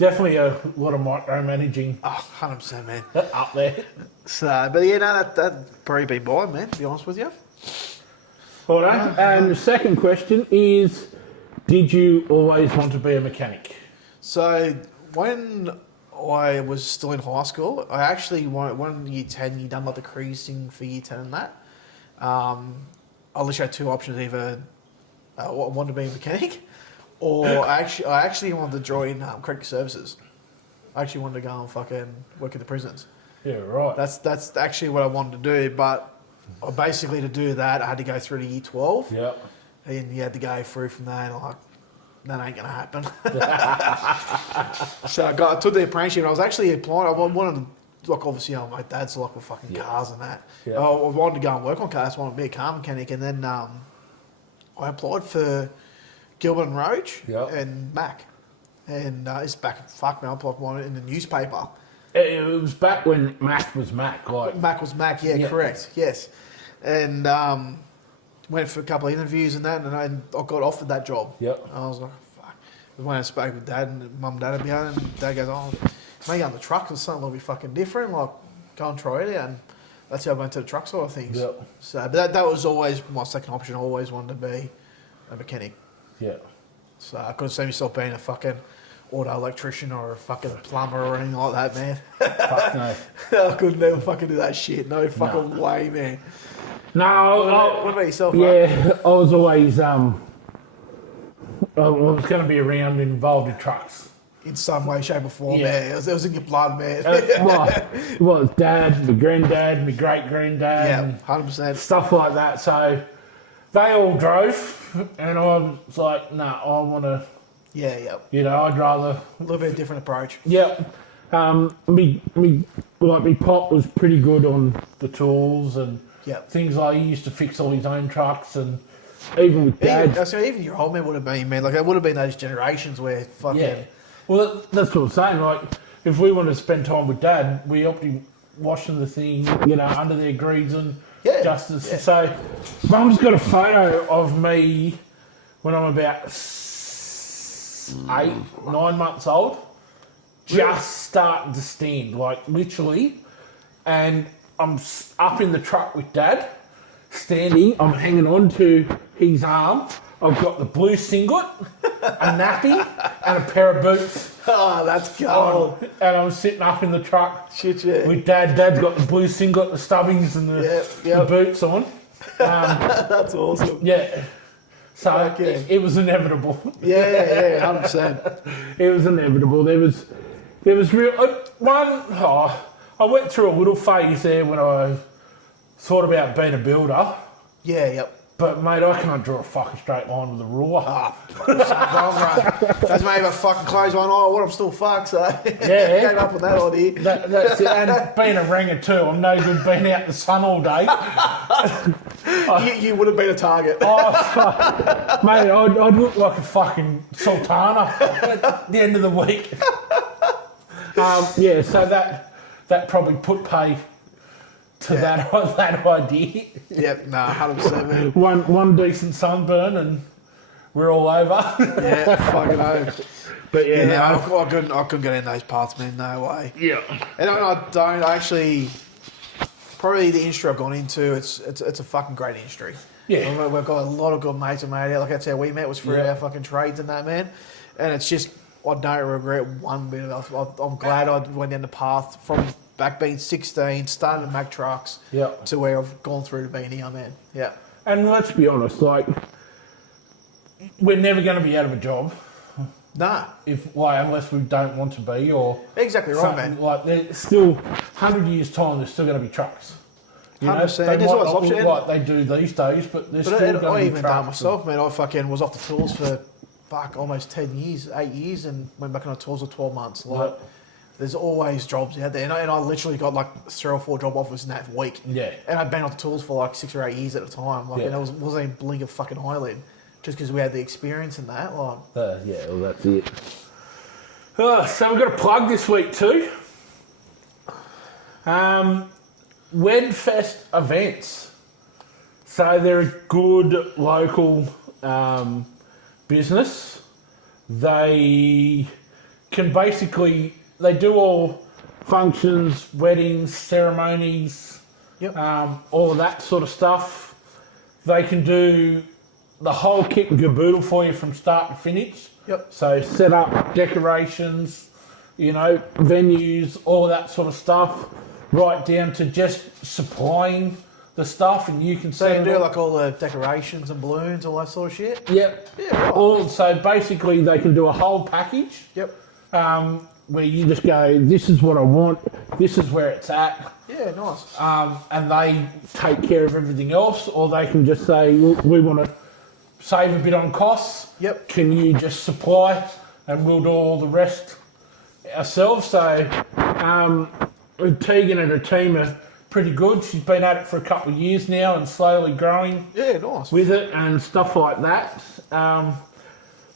Definitely a lot of micromanaging Oh, 100%, man. up there. So, but yeah, no, that'd probably be mine, man, to be honest with you. All right. And the second question is, did you always want to be a mechanic? So, when I was still in high school, I actually went in year 10, you done like the cruising for year 10 and that. I literally had two options, either I wanted to be a mechanic, or I actually wanted to join corrective services. I actually wanted to go and fucking work in the prisons. Yeah, right. That's actually what I wanted to do, but basically to do that, I had to go through to year 12. Yep. And you had to go through from there, and I'm like, that ain't going to happen. So I took the apprenticeship, and I was actually applying. I wanted to, like, obviously, my dad's like with fucking cars and that. Yeah. I wanted to go and work on cars, I wanted to be a car mechanic, and then I applied for Gilbert and Roach and Mac. And it's back, fuck me, I applied for one in the newspaper. It was back when Mac was Mac. Like. Mac was Mac, yeah, correct, yes. And went for a couple of interviews and that, and I got offered that job. Yep. And I was like, fuck. When I spoke with Dad and Mum and Dad would be on, and Dad goes, oh, maybe on the truck or something will be fucking different, like, go and try it out. And that's how I went to the truck side of things. Yep. So, but that was always my second option. I always wanted to be a mechanic. Yeah. So I couldn't see myself being a fucking auto electrician or a fucking plumber or anything like that, man. Fuck no. I could never fucking do that shit. No fucking way, man. No. What about yourself, Yeah, I was always I was going to be around involved in trucks. In some way, shape or form, Yeah. man. It was in your blood, man. It was Dad, my granddad, my great-granddad, Yeah, and 100%. stuff like that. So they all drove, and I was like, no, I want to, Yeah, yeah. I'd rather... A little bit different approach. Yeah. Me pop was pretty good on the tools and things like he used to fix all his own trucks, and even with Dad. Even your old man would have been, man. Like, it would have been those generations where fucking... Yeah. Well, that's what I'm saying. Like, if we want to spend time with Dad, we helped him washing the thing, under their greaves and justice. Yeah. So, Mum's got a photo of me when I'm about 8, 9 months old, just starting to stand, like literally, and I'm up in the truck with Dad, standing. I'm hanging on to his arm. I've got the blue singlet, a nappy, and a pair of boots. Oh, that's cool. And I'm sitting up in the truck Shit, yeah. with Dad. Dad's got the blue singlet, the stubbings, and the boots on. That's awesome. Yeah. So it was inevitable. Yeah, 100%. It was inevitable. There was real I went through a little phase there when I thought about being a builder. Yeah, yep. But mate, I can't draw a fucking straight line with a ruler. Something wrong, right? That's maybe a fucking close one. Oh, what? I'm still fucked. So yeah, gave up on that idea. That's it. And being a ringer too, I'm no good being out in the sun all day. You would have been a target. Oh, fuck. Mate, I'd look like a fucking sultana at the end of the week. So that probably put pay to that idea. Yep, 100%. One decent sunburn and we're all over. Yeah, fucking hell. But I couldn't get in those parts, man. No way. Yeah. And I actually. Probably the industry I've gone into, it's a fucking great industry. Yeah. We've got a lot of good mates and mate. Like that's how we met, was through our fucking trades and that, man. And it's just, I don't regret one bit of it. I'm glad I went down the path from back being 16, starting to Mac trucks, to where I've gone through to being here, man. Yeah. And let's be honest, like, we're never going to be out of a job. Nah. Unless we don't want to be, or exactly right, man. Like, there's still 100 years time. There's still going to be trucks. 100%. They might not look like they do these days, but there's still going to be trucks. I even done myself, man. I fucking was off the tools for almost 10 years, 8 years, and went back on the tools for 12 months. Like, there's always jobs out there, and I literally got like 3 or 4 job offers in that week. Yeah. And I'd been on the tools for like 6 or 8 years at a time. Like, and it wasn't even blink of fucking eyelid. Just because we had the experience in that, like. Well, that's it. So we've got a plug this week too. Wedfest Events. So they're a good local business. They can basically, they do all functions, weddings, ceremonies, Yep. all of that sort of stuff. They can do the whole kit and caboodle for you from start to finish. Yep. So set up, decorations, venues, all of that sort of stuff, right down to just supplying the stuff, and you can So you set can it do up. like all the decorations and balloons, all that sort of shit. Yep. Yeah, right. So basically, they can do a whole package. Yep. Where you just go, this is what I want, this is where it's at, Yeah, nice. and they take care of everything else, or they can just say, look, we want to save a bit on costs. Yep. Can you just supply, and we'll do all the rest ourselves. So Tegan and her team are pretty good. She's been at it for a couple of years now and slowly growing Yeah, nice. with it and stuff like that.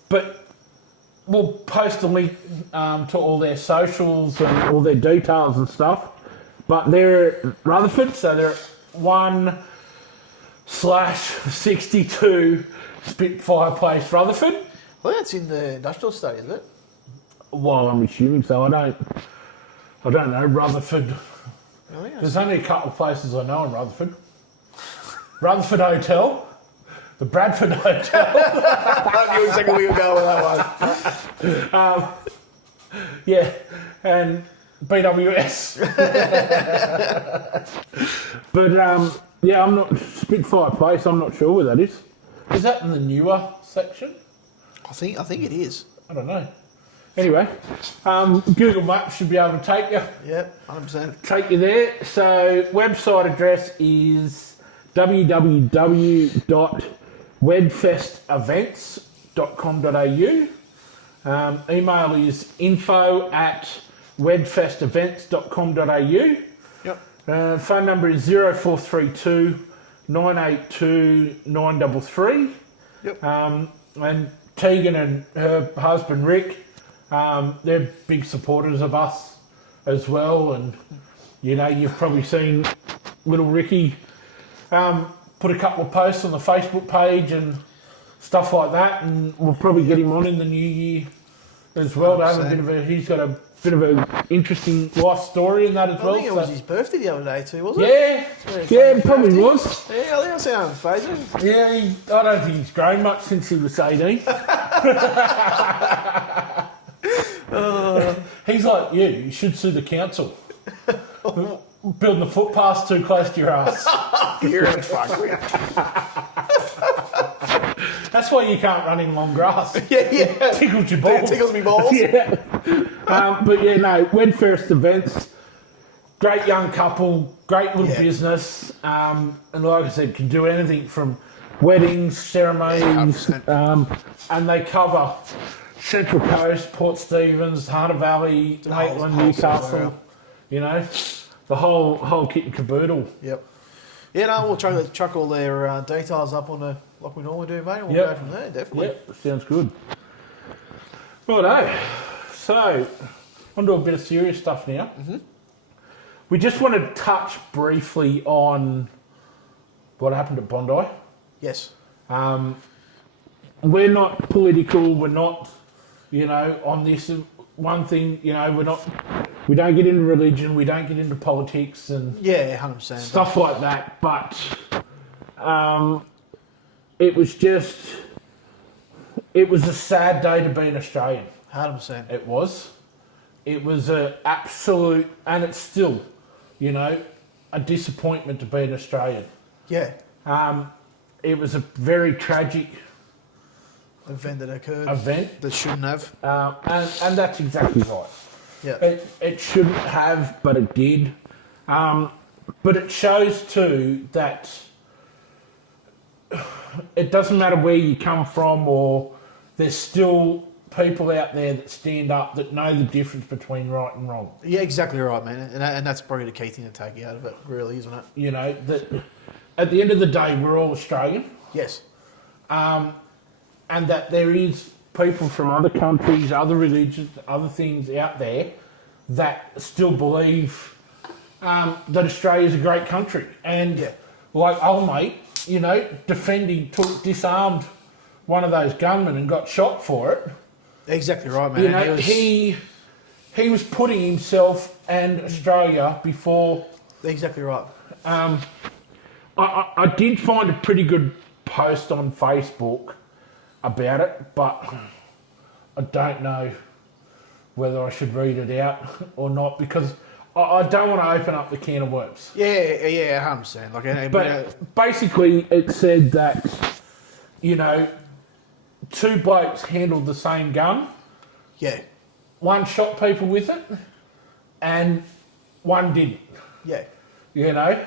But we'll post a link to all their socials and all their details and stuff. But they're at Rutherford, so they're at 1/62 Spitfire Place, Rutherford. Well, that's in the industrial estate, is it? Well, I'm assuming so. I don't know Rutherford. Oh, yeah. There's only a couple of places I know in Rutherford. Rutherford Hotel, the Bradford Hotel. I knew exactly where you were going with that one. Yeah, and BWS. But yeah, I'm not Spitfire Place. I'm not sure where that is. Is that in the newer section? I think it is. I don't know. Anyway, Google Maps should be able to take you Yep, 100%. there. So website address is www.wedfestevents.com.au. Email is info@wedfestevents.com.au. Yep. Phone number is 0432 982 933. Yep. And Tegan and her husband Rick, they're big supporters of us as well. And you've probably seen little Ricky put a couple of posts on the Facebook page and stuff like that, and we'll probably get him on in the new year as well. To have a bit of he's got a bit of an interesting life story in that as well. I think it was his birthday the other day too, wasn't it? Yeah, it probably was. Yeah, I think I saw him phasing. Yeah, I don't think he's grown much since he was 18. He's like you. You should sue the council. Building the footpaths too close to your ass. You're a fuck. That's why you can't run in long grass. Yeah. Tickles your balls. It tickles me balls. Yeah. But yeah, no, Wedfest Events, great young couple, great little business. And like I said, can do anything from weddings, ceremonies, and they cover Central Coast, Port Stephens, Hunter Valley, Maitland, Newcastle, the whole kit and caboodle. Yep. Yeah, no, we'll chuck all their details up on the like we normally do, mate. We'll go from there, definitely. Yep, sounds good. Righto. So, on to a bit of serious stuff now. Mm-hmm. We just want to touch briefly on what happened at Bondi. Yes. We're not political. We're not, on this one thing. We don't get into religion. We don't get into politics and 100%. stuff like that. But it was a sad day to be an Australian. 100%. It was an absolute, and it's still, a disappointment to be an Australian. Yeah. It was a very tragic Event that occurred. That shouldn't have. and that's exactly right. Yeah. It shouldn't have, but it did. But it shows too that it doesn't matter where you come from, or there's still people out there that stand up that know the difference between right and wrong. Yeah, exactly right, man. And that's probably the key thing to take out of it, really, isn't it? That at the end of the day, we're all Australian. Yes. And that there is people from other countries, other religions, other things out there that still believe that Australia is a great country. And like old mate, disarmed one of those gunmen and got shot for it. Exactly right, man. You know, he was putting himself and Australia before. Exactly right. I did find a pretty good post on Facebook about it, but I don't know whether I should read it out or not because I don't want to open up the can of worms. Yeah, 100%. But basically, it said that, you know, two blokes handled the same gun. Yeah. One shot people with it, and one didn't. Yeah. You know?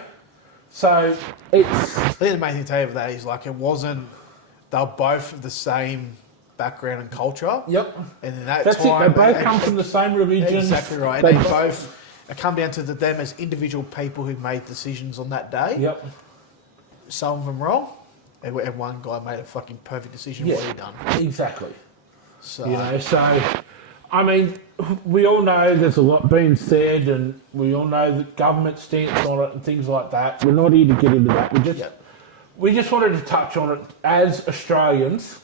So, it's... I think the main thing to tell you about that is, like, it wasn't... They were both of the same background and culture. Yep. And in that That's time... it. They both come from the same religion. Exactly right. And they both... It come down to them as individual people who made decisions on that day. Yep. Some of them wrong. And one guy made a fucking perfect decision what he done. Exactly. So... You know, so... I mean, we all know there's a lot being said and we all know the government stance on it and things like that. We're not here to get into that. We just wanted to touch on it as Australians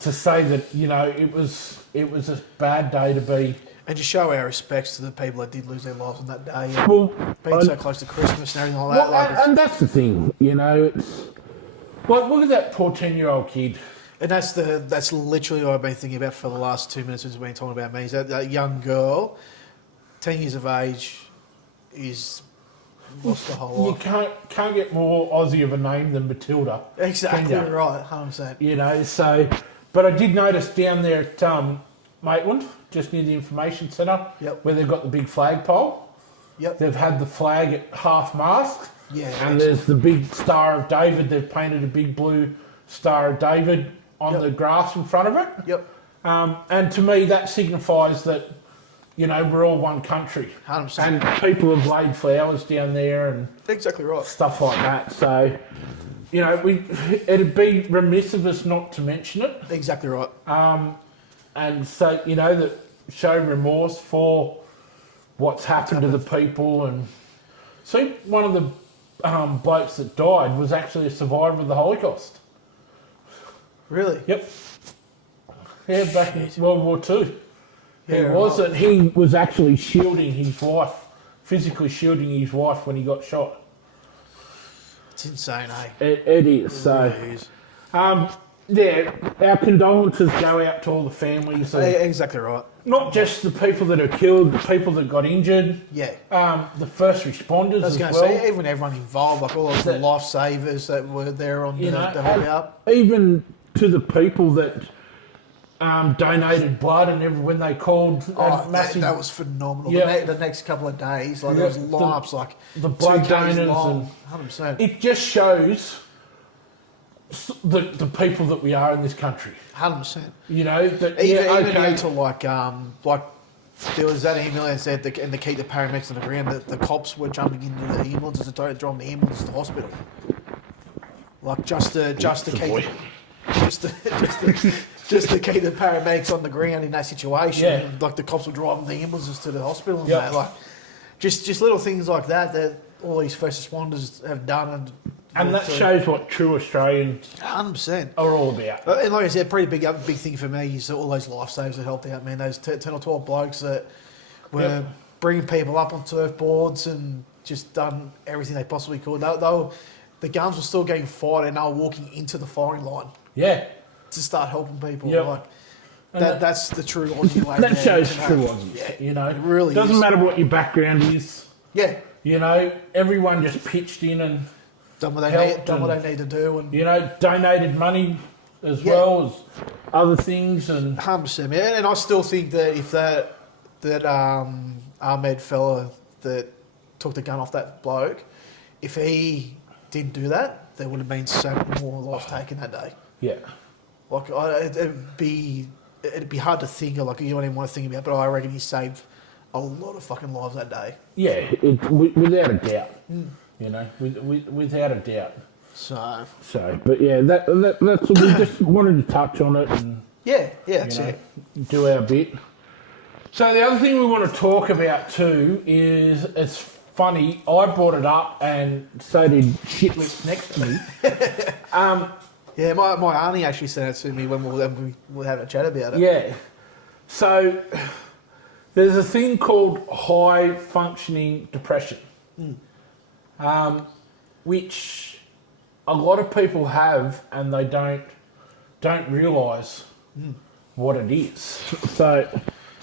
to say that, you know, it was a bad day to be... And just show our respects to the people that did lose their lives on that day. Well, being so close to Christmas and everything like that. Well, and that's the thing, you know, it's... Like, look at that poor 10-year-old kid. And that's literally what I've been thinking about for the last 2 minutes since we've been talking about me. Is that young girl, 10 years of age, is lost the whole life. You can't get more Aussie of a name than Matilda. Exactly right, 100%. You know, so... But I did notice down there at Maitland, just near the information centre, where they've got the big flagpole. Yep. They've had the flag at half-mast. Yeah. And there's the big Star of David. They've painted a big blue Star of David on the grass in front of it. Yep. And to me, that signifies that, you know, we're all one country. 100%. And people have laid flowers down there and exactly right. Stuff like that. So, you know, it'd be remiss of us not to mention it. Exactly right. And so, you know, that show remorse for what's happened to the people. And see, one of the blokes that died was actually a survivor of the Holocaust. Really? Yep. Yeah, back in World War II. Yeah, He was actually shielding his wife, physically shielding his wife when he got shot. It's insane, eh? It is. So, really is. Yeah, our condolences go out to all the families. Exactly right. Not just the people that are killed, the people that got injured. Yeah. The first responders as well. I was going to say, even everyone involved, like all of the lifesavers that were there on the help out. Even to the people that donated blood and when they called. That was phenomenal. Yep. The next couple of days, like there was lineups like the blood donors long, and 100%. It just shows the people that we are in this country. 100%. You know, that even down to like there was that ambulance that and to keep the paramedics on the ground, that the cops were jumping into the ambulances and driving the ambulance to the hospital. Like just to keep keep the paramedics on the ground in that situation. Yeah. Like the cops were driving the ambulances to the hospital and that. Like just little things like that all these first responders have done and that shows what true Australians 100% are all about. And like I said, pretty big thing for me is all those lifesavers that helped out, man. Those 10 or 12 blokes that were bringing people up on surfboards and just done everything they possibly could. The guns were still getting fired and they were walking into the firing line. Yeah. To start helping people. Yep. Like that's the true Aussie way. That shows true Aussie. You know, it really doesn't matter what your background is. Yeah. You know, everyone just pitched in and done what they need to do, and you know, donated money as well as other things, and 100%, man. And I still think that if that Ahmed fella that took the gun off that bloke, if he didn't do that, there would have been so many more lives taken that day. Yeah, like it'd be hard to think of, like you don't even want to think about, but I reckon he saved a lot of fucking lives that day. Yeah, without a doubt. You know, without a doubt. So, but yeah, that's we just wanted to touch on it and that's it. Do our bit. So the other thing we want to talk about too is it's funny. I brought it up, and so did Shitlips next to me. Yeah, my auntie actually sent it to me when we were having a chat about it. Yeah. So there's a thing called high functioning depression, which a lot of people have, and they don't realise what it is. So,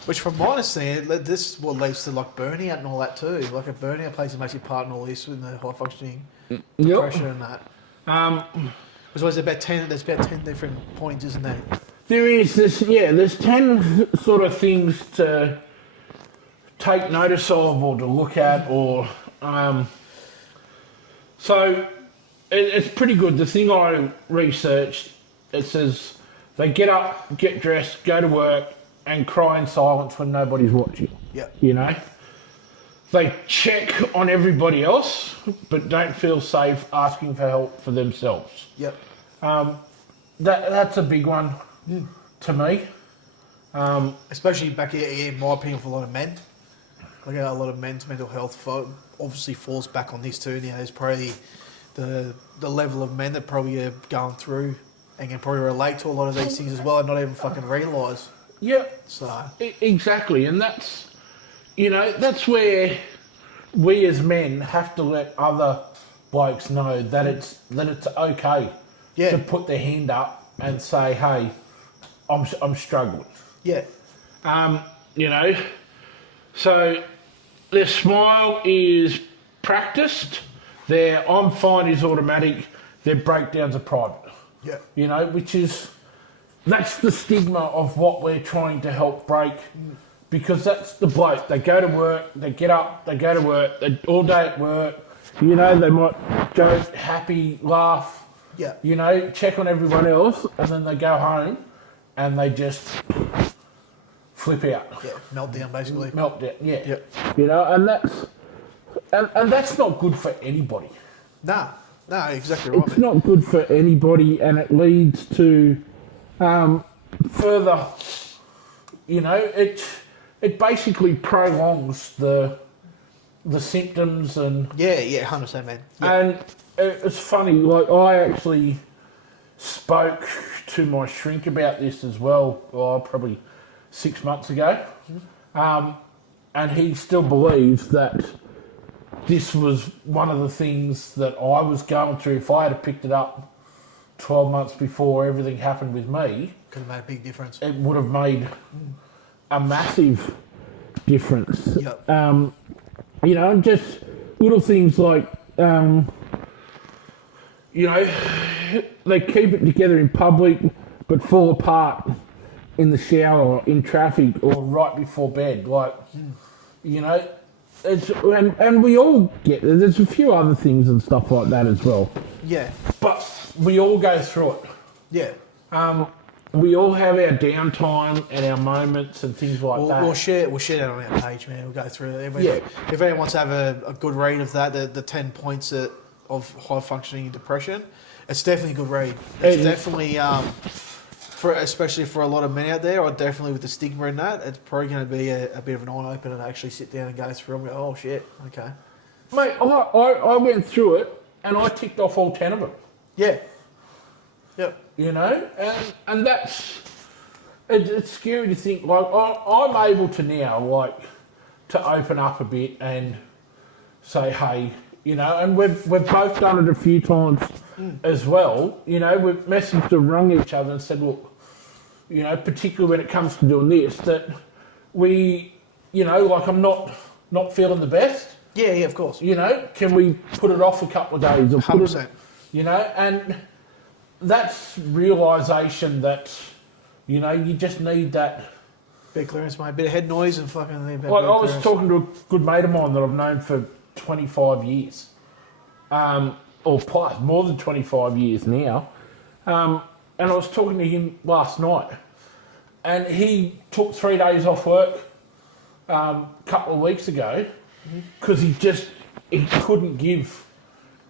which from my understanding, this what leads to like burnout and all that too. Like a burnout plays a massive part in all this with the high functioning depression and that. There's always there's about 10 different points, isn't there? There's 10 sort of things to take notice of or to look at, or so it's pretty good. The thing I researched, it says they get up, get dressed, go to work, and cry in silence when nobody's watching. Yeah. You know? They check on everybody else, but don't feel safe asking for help for themselves. Yep. That's a big one to me. Especially back here, in my opinion, for a lot of men. Like a lot of men's mental health obviously falls back on this too. You know, there's probably the level of men that probably are going through and can probably relate to a lot of these things as well and not even fucking realise. Yeah. So exactly, and that's where we as men have to let other blokes know that it's okay to put their hand up and say, hey, I'm struggling. Yeah. So their smile is practiced, their I'm fine is automatic, their breakdowns are private. Yeah. That's the stigma of what we're trying to help break, because that's the bloke. They go to work, they get up, they go to work, they're all day at work, they might go happy, laugh, check on everyone else, and then they go home and they just flip out. Yeah, meltdown basically. Meltdown, yeah. Yep. And that's not good for anybody. No, exactly right. It's not good for anybody, and it leads to further, it basically prolongs the symptoms and... Yeah, 100%, man. Yeah. And it's funny, like I actually spoke to my shrink about this as well, probably 6 months ago. And he still believes that this was one of the things that I was going through. If I had picked it up 12 months before everything happened with me, could have made a big difference. It would have made a massive difference. Yep. And just little things like, they keep it together in public, but fall apart in the shower, in traffic, or right before bed. And we all get there. There's a few other things and stuff like that as well. Yeah. But we all go through it. Yeah. We all have our downtime and our moments and things like that. We'll share that on our page, man. We'll go through it. If anyone wants to have a good read of that, the 10 points of high functioning depression, it's definitely a good read. It's definitely, especially for a lot of men out there, or definitely with the stigma in that, it's probably going to be a bit of an eye-opener to actually sit down and go through and go, oh shit, okay. Mate, I went through it and I ticked off all 10 of them. Yeah. Yep. And it's scary to think, like, I'm able to now, to open up a bit and say, hey, and we've both done it a few times as well. We've messaged and rung each other and said, look, particularly when it comes to doing this, that we, I'm not feeling the best. Yeah, of course. Can we put it off a couple of days? Or 100%. And that's realisation that, you just need that. Bit of clearance, mate. Bit of head noise and fucking... I was talking to a good mate of mine that I've known for 25 years. Or plus, more than 25 years now. And I was talking to him last night. And he took 3 days off work a couple of weeks ago because he couldn't give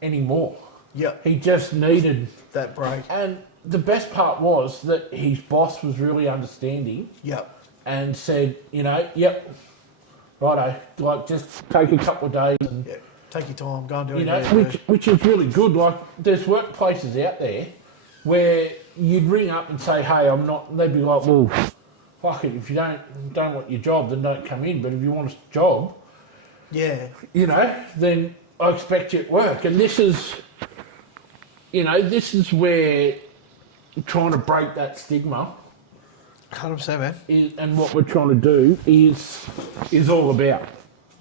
any more. Yeah. He just needed that break. And the best part was that his boss was really understanding. Yep. And said, yep, righto, just take a couple of days and take your time, go and do it. Which is really good. There's workplaces out there where you'd ring up and say, hey, I'm not. They'd be like, well, fuck it, if you don't want your job, then don't come in. But if you want a job, Yeah. you know, then I expect you at work. And this is, you know, this is where trying to break that stigma 100%, man. and what we're trying to do is all about.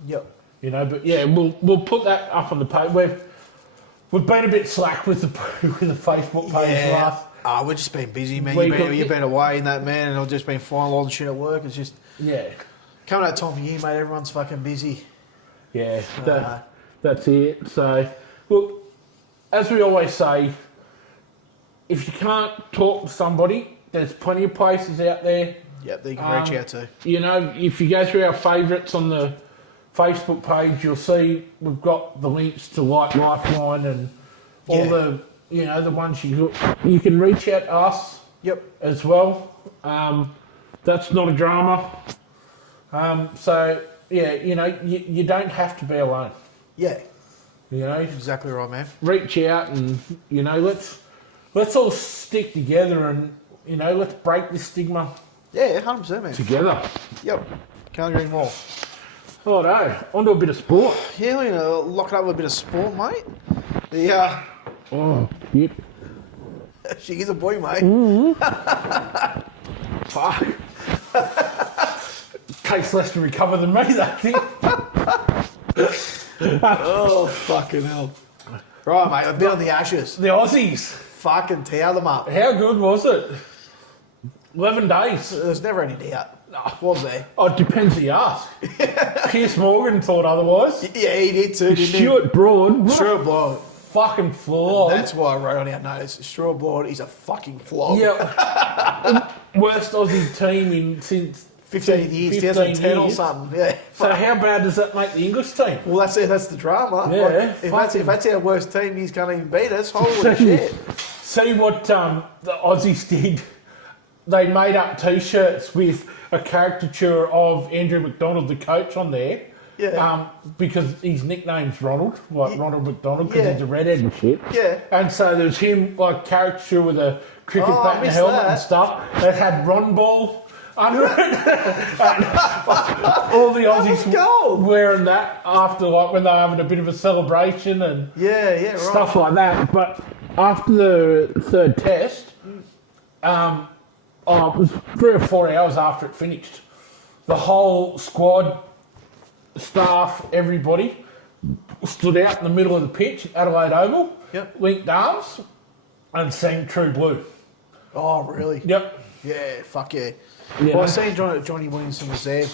Yep. You know, but yeah, we'll put that up on the page. We've been a bit slack with the Facebook page last. We've just been busy, man. Week You've been away in that, man, and I've just been finalising shit at work. It's just coming that time of year, mate. Everyone's fucking busy. Yeah, that's it. So, look, as we always say, if you can't talk to somebody, there's plenty of places out there. Yep, that you can reach out to. You know, if you go through our favourites on the Facebook page, you'll see we've got the links to like Lifeline and all the, you know, the ones you can reach out to us. Yep. As well. That's not a drama. So yeah, you know, you don't have to be alone. Yeah. You know, Exactly right, man. reach out and, you know, let's all stick together and, you know, let's break this stigma Yeah, 100%, man. together. Yep. Can't agree more. Oh no, on to a bit of sport. Yeah, you know, lock it up with a bit of sport, mate. Oh, shit. She is a boy, mate. Fuck. Takes less to recover than me, that thing. Oh, fucking hell. Right, mate, I've been on the Ashes. The Aussies. Fucking tear them up. How good was it? 11 days. There's never any doubt. Was there? Oh, it depends who you ask. Piers Morgan thought otherwise. Yeah, he did too, didn't he? Stuart Broad. What Stuart a Broad. fucking flog. That's why I wrote on our notes. Stuart Broad is a fucking flog. Yeah. Worst Aussie team since 15 years, 15 2010 or years. something. Yeah. So how bad does that make the English team? Well, that's it. That's the drama. Yeah, Like, if that's our worst team, he's can't even beat us. Holy shit. See what the Aussies did? They made up T-shirts with a caricature of Andrew McDonald, the coach, on there. Yeah. Because his nickname's Ronald, like Ronald McDonald, because he's a redhead and shit. Yeah. And so there's him, like, caricature with a cricket bat and a missed helmet that. and stuff. It had Ron Ball under it. And all the Aussies gold. wearing that after, like, when they're having a bit of a celebration and Yeah, right. stuff like that. But after the third test, it was 3 or 4 hours after it finished. The whole squad, staff, everybody stood out in the middle of the pitch at Adelaide Oval, linked arms, and sang True Blue. Oh, really? Yep. Yeah, fuck yeah. Yeah. Well, I seen Johnny Williamson was there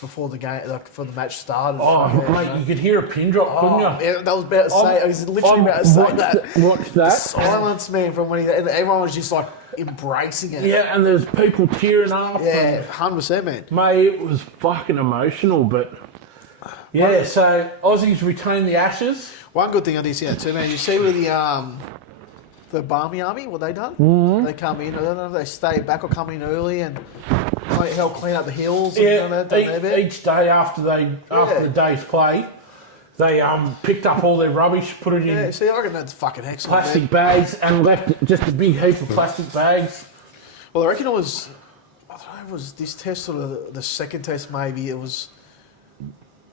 before the game, like before the match started. Oh, Fuck yeah, mate, you know. you could hear a pin drop, couldn't you? Yeah, that was about to say. I was literally about to say that. Watch The that. silence, man, from when and everyone was just like embracing it. Yeah, and there's people tearing up. Yeah, 100%, man. Mate, it was fucking emotional, but yeah. So Aussies retain the Ashes. One good thing I did see that too, man. You see with the Barmy Army, what they done? They come in. I don't know if they stayed back or come in early and like, help clean up the hills. Yeah, and done their bit. each day after the day's play, they picked up all their rubbish, put it in Yeah, see, I reckon that's fucking excellent. plastic Man. bags, and left just a big heap of plastic bags. Well, I reckon it was. I don't know. It was this test or the second test? Maybe it was.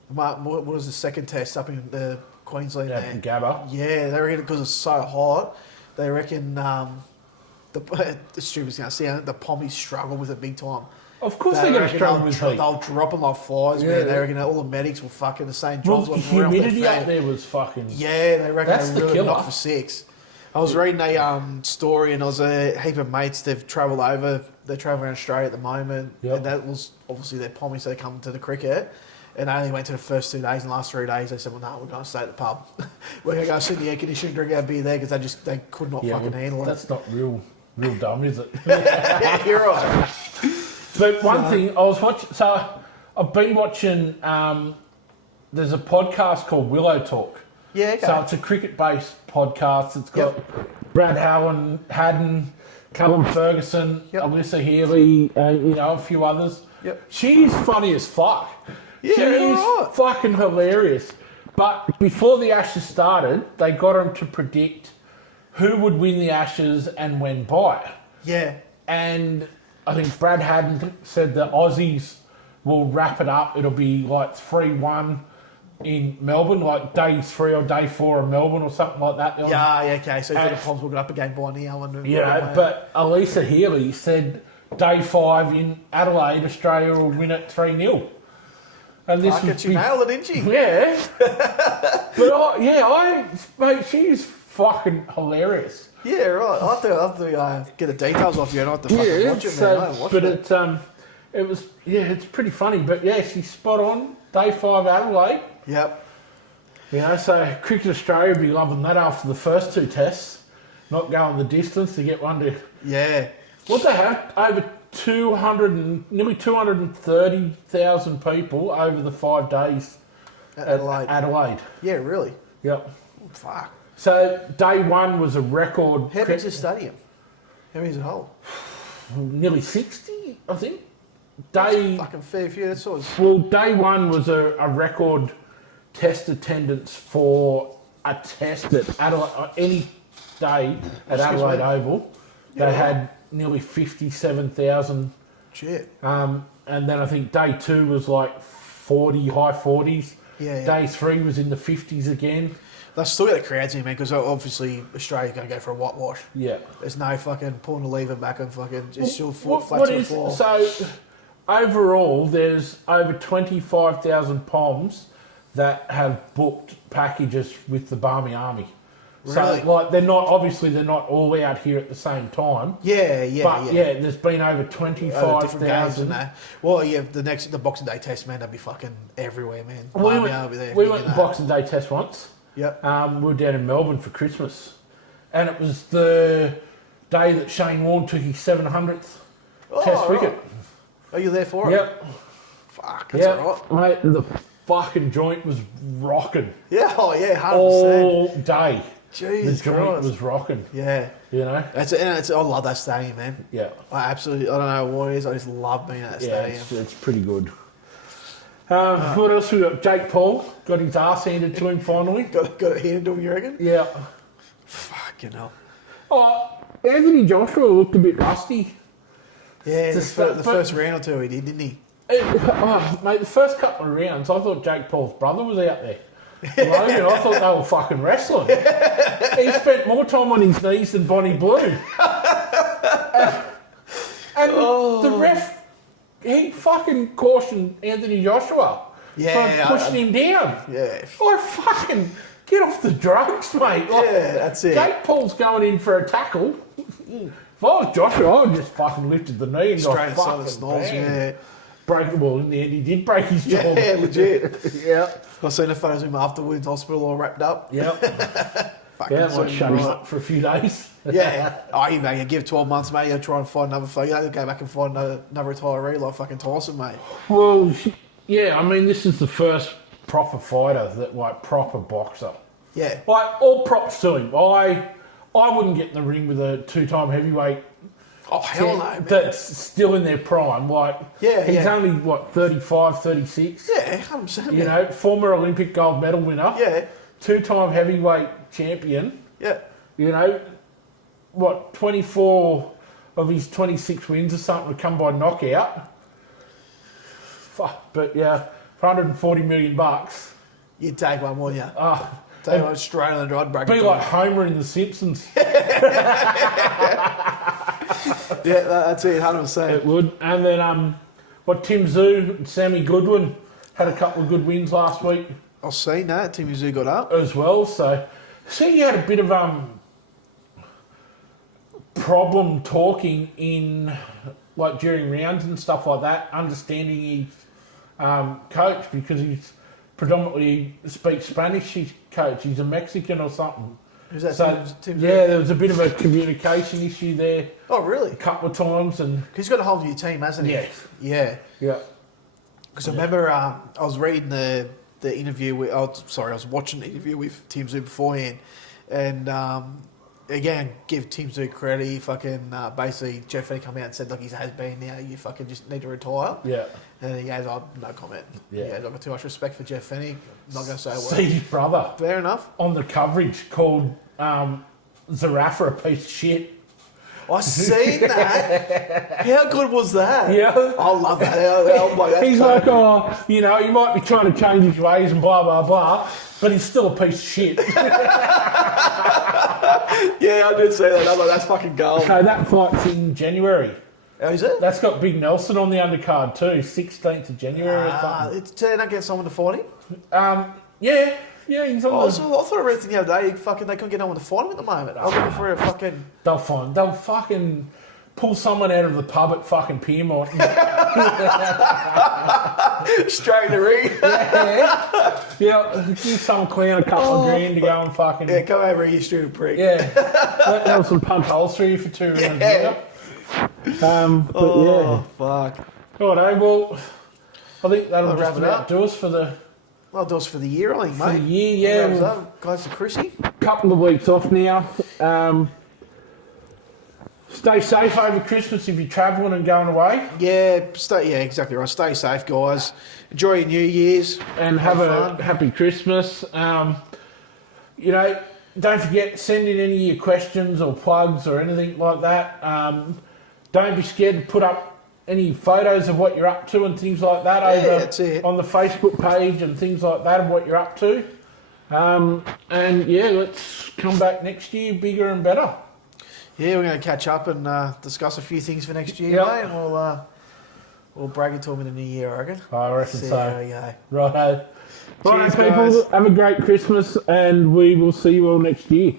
What was the second test up in the Queensland? Yeah, there? Gabba. Yeah, they reckon because it's so hot, they reckon the stupid's going to see the Pommies struggle with it big time. Of course they're going to reckon struggle with heat. They'll drop them off flies, Yeah. man. They reckon all the medics will fucking the St. Well, John's the will run off their humidity up fan. there was fucking... Yeah, they reckon That's they the really killer. knock for 6. I was reading a story and there was a heap of mates they've travelled over. They're travelling around Australia at the moment. Yep. And that was obviously their Pommies. They come to the cricket. And they only went to the first 2 days. And the last 3 days, they said, well, no, we're going to stay at the pub. We're going to go sit in the air conditioning, drink our beer there because they could not fucking handle it. That's not real dumb, is it? Yeah, you're right. But one thing, I was watching... So, I've been watching... there's a podcast called Willow Talk. Yeah, okay. So, it's a cricket-based podcast. It's got Brad Haddon, Callum Ferguson, Alyssa Healy, a few others. Yep. She's funny as fuck. Yeah, She's right. fucking hilarious. But before the Ashes started, they got him to predict who would win the Ashes and when by. Yeah. And I think Brad Haddon said the Aussies will wrap it up. It'll be like 3-1 in Melbourne, like day 3 or day 4 in Melbourne or something like that. Yeah, okay. So the Poms will get up against Bondi. But Elisa Healy said day 5 in Adelaide, Australia will win it 3-0. And this she nailed it, didn't she? Yeah. Mate, she's fucking hilarious. Yeah, right. I'll have to get the details off you and I'll have to fucking watch it, man. It's pretty funny. But yeah, she's spot on. Day 5 Adelaide. Yep. You know, so Cricket Australia will be loving that after the first 2 tests. Not going the distance to get one to... Yeah. What they have, over nearly 230,000 people over the 5 days at Adelaide. Yeah, really? Yep. Oh, fuck. So day 1 was a record. How big's the stadium? How many is it hold? Nearly 60, I think. That's fucking fair few. That's sort of... Well, day 1 was a record test attendance for a test at Adelaide, any day at Adelaide Oval. They had nearly 57,000. Shit. And then I think day 2 was like 40, high 40s. Yeah. Day 3 was in the 50s again. That's still got the crowds in, man, because obviously Australia's going to go for a whitewash. Yeah. There's no fucking pulling the lever back and fucking just still flat to the floor. So, overall, there's over 25,000 POMs that have booked packages with the Barmy Army. Really? So, like, they're not all out here at the same time. Yeah. But there's been over 25,000. Well, yeah, the Boxing Day test, man, they'll be fucking everywhere, man. We went to Boxing Day test once. Yep. We were down in Melbourne for Christmas. And it was the day that Shane Warne took his 700th test wicket. Are you there for it? Yep. Fuck, that's alright. Mate, the fucking joint was rocking. Yeah, 100%. All day. Jesus the joint was rocking. Yeah. You know? I love that stadium, man. Yeah. I don't know what it is, I just love being at that stadium. It's pretty good. What else we got? Jake Paul got his arse handed to him finally. got it handed to him, you reckon? Yeah. Fucking hell. Oh, Anthony Joshua looked a bit rusty. Yeah, the first round or 2 he did, didn't he? Mate, the first couple of rounds, I thought Jake Paul's brother was out there. Logan, I thought they were fucking wrestling. He spent more time on his knees than Bonnie Blue. And the ref, he fucking cautioned Anthony Joshua for pushing him down. Yeah. Like, fucking get off the drugs, mate. Like, that's it. Jake Paul's going in for a tackle. If I was Joshua, I would just fucking lifted the knee and straight got inside the fucking snoz, yeah. Broke the ball in the end. He did break his jaw. Yeah, legit. Yeah. I've seen the photos of him afterwards, hospital all wrapped up. Yep. Might shut him up for a few days. Yeah. You give 12 months, mate, you'll try and find another fight. You'll go back and find another retiree like fucking Tyson, mate. Well, yeah, I mean, this is the first proper fighter proper boxer. Yeah. Like, all props to him. I wouldn't get in the ring with a 2-time heavyweight. Oh, hell no, man. That's still in their prime. He's only, 35, 36? Yeah, 100%. You know, former Olympic gold medal winner. Yeah. 2-time heavyweight champion. Yeah. You know, 24 of his 26 wins or something would come by knockout. Fuck, but yeah, for $140 million. You'd take one, wouldn't you? Take one straight on the drive break. Be like Homer in The Simpsons. Yeah, that's it, 100%. It would. And then, Tim Zhu and Sammy Goodwin had a couple of good wins last week. I've seen that. Tim Zhu got up. As well, so he had a bit of problem talking in, during rounds and stuff like that, understanding his coach, because he's predominantly speaks Spanish, his coach. He's a Mexican or something. Who's that? Tim Zhu? Yeah, there was a bit of a communication issue there. Oh, really? A couple of times. And he's got a whole new team, hasn't he? Yes. Yeah. Yeah. Because I remember I was reading the interview with... I was watching the interview with Tim Zhu beforehand. And, again, give Tim Zhu credit. He fucking... basically, Jeff Fenny come out and said, look, he has been now. You fucking just need to retire. Yeah. And he goes, no comment. Yeah. He goes, I've got too much respect for Jeff Fenny. I'm not going to say a word. See his brother. Fair enough. On the coverage called Zarafa a piece of shit. I seen that. How good was that? Yeah. I love that. I'm like, that's He's perfect. like, oh, you know, he might be trying to change his ways and blah, blah, blah, but he's still a piece of shit. Yeah, I did see that. I'm like, that's fucking gold. So that fight's in January. Oh, is it? That's got Big Nelson on the undercard too, 16th of January or something. It's turn up, get someone to fight him. Yeah, he's on I the... thought I read the other day, they couldn't get no one to fight him at the moment. I'm looking for a fucking... They'll fucking pull someone out of the pub at fucking Piermont. Straight in the ring. Yeah, give some clown a couple of grand to go and fucking... Yeah, come over here, you stupid prick. Yeah, let Nelson punch holes through you for 2 rounds. Yeah. But Fuck. Righto, well, I think that'll I'll just wrap it about up. do us for the Well, do us for the year, I think, For mate. the year, yeah. Wraps up. Guys to Chrissy. Couple of weeks off now. Stay safe over Christmas if you're travelling and going away. Yeah, exactly right. Stay safe, guys. Enjoy your New Year's. And have a fun. happy Christmas. You know, don't forget, send in any of your questions or plugs or anything like that. Don't be scared to put up any photos of what you're up to and things like that that's it. on the Facebook page and things like that of what you're up to. And yeah, let's come back next year bigger and better. Yeah, we're going to catch up and discuss a few things for next year, Yep. mate. And we'll brag it to them in the new year, I reckon. I reckon See so. how we go. Righto. Right, Cheers, people. guys. Have a great Christmas and we will see you all next year.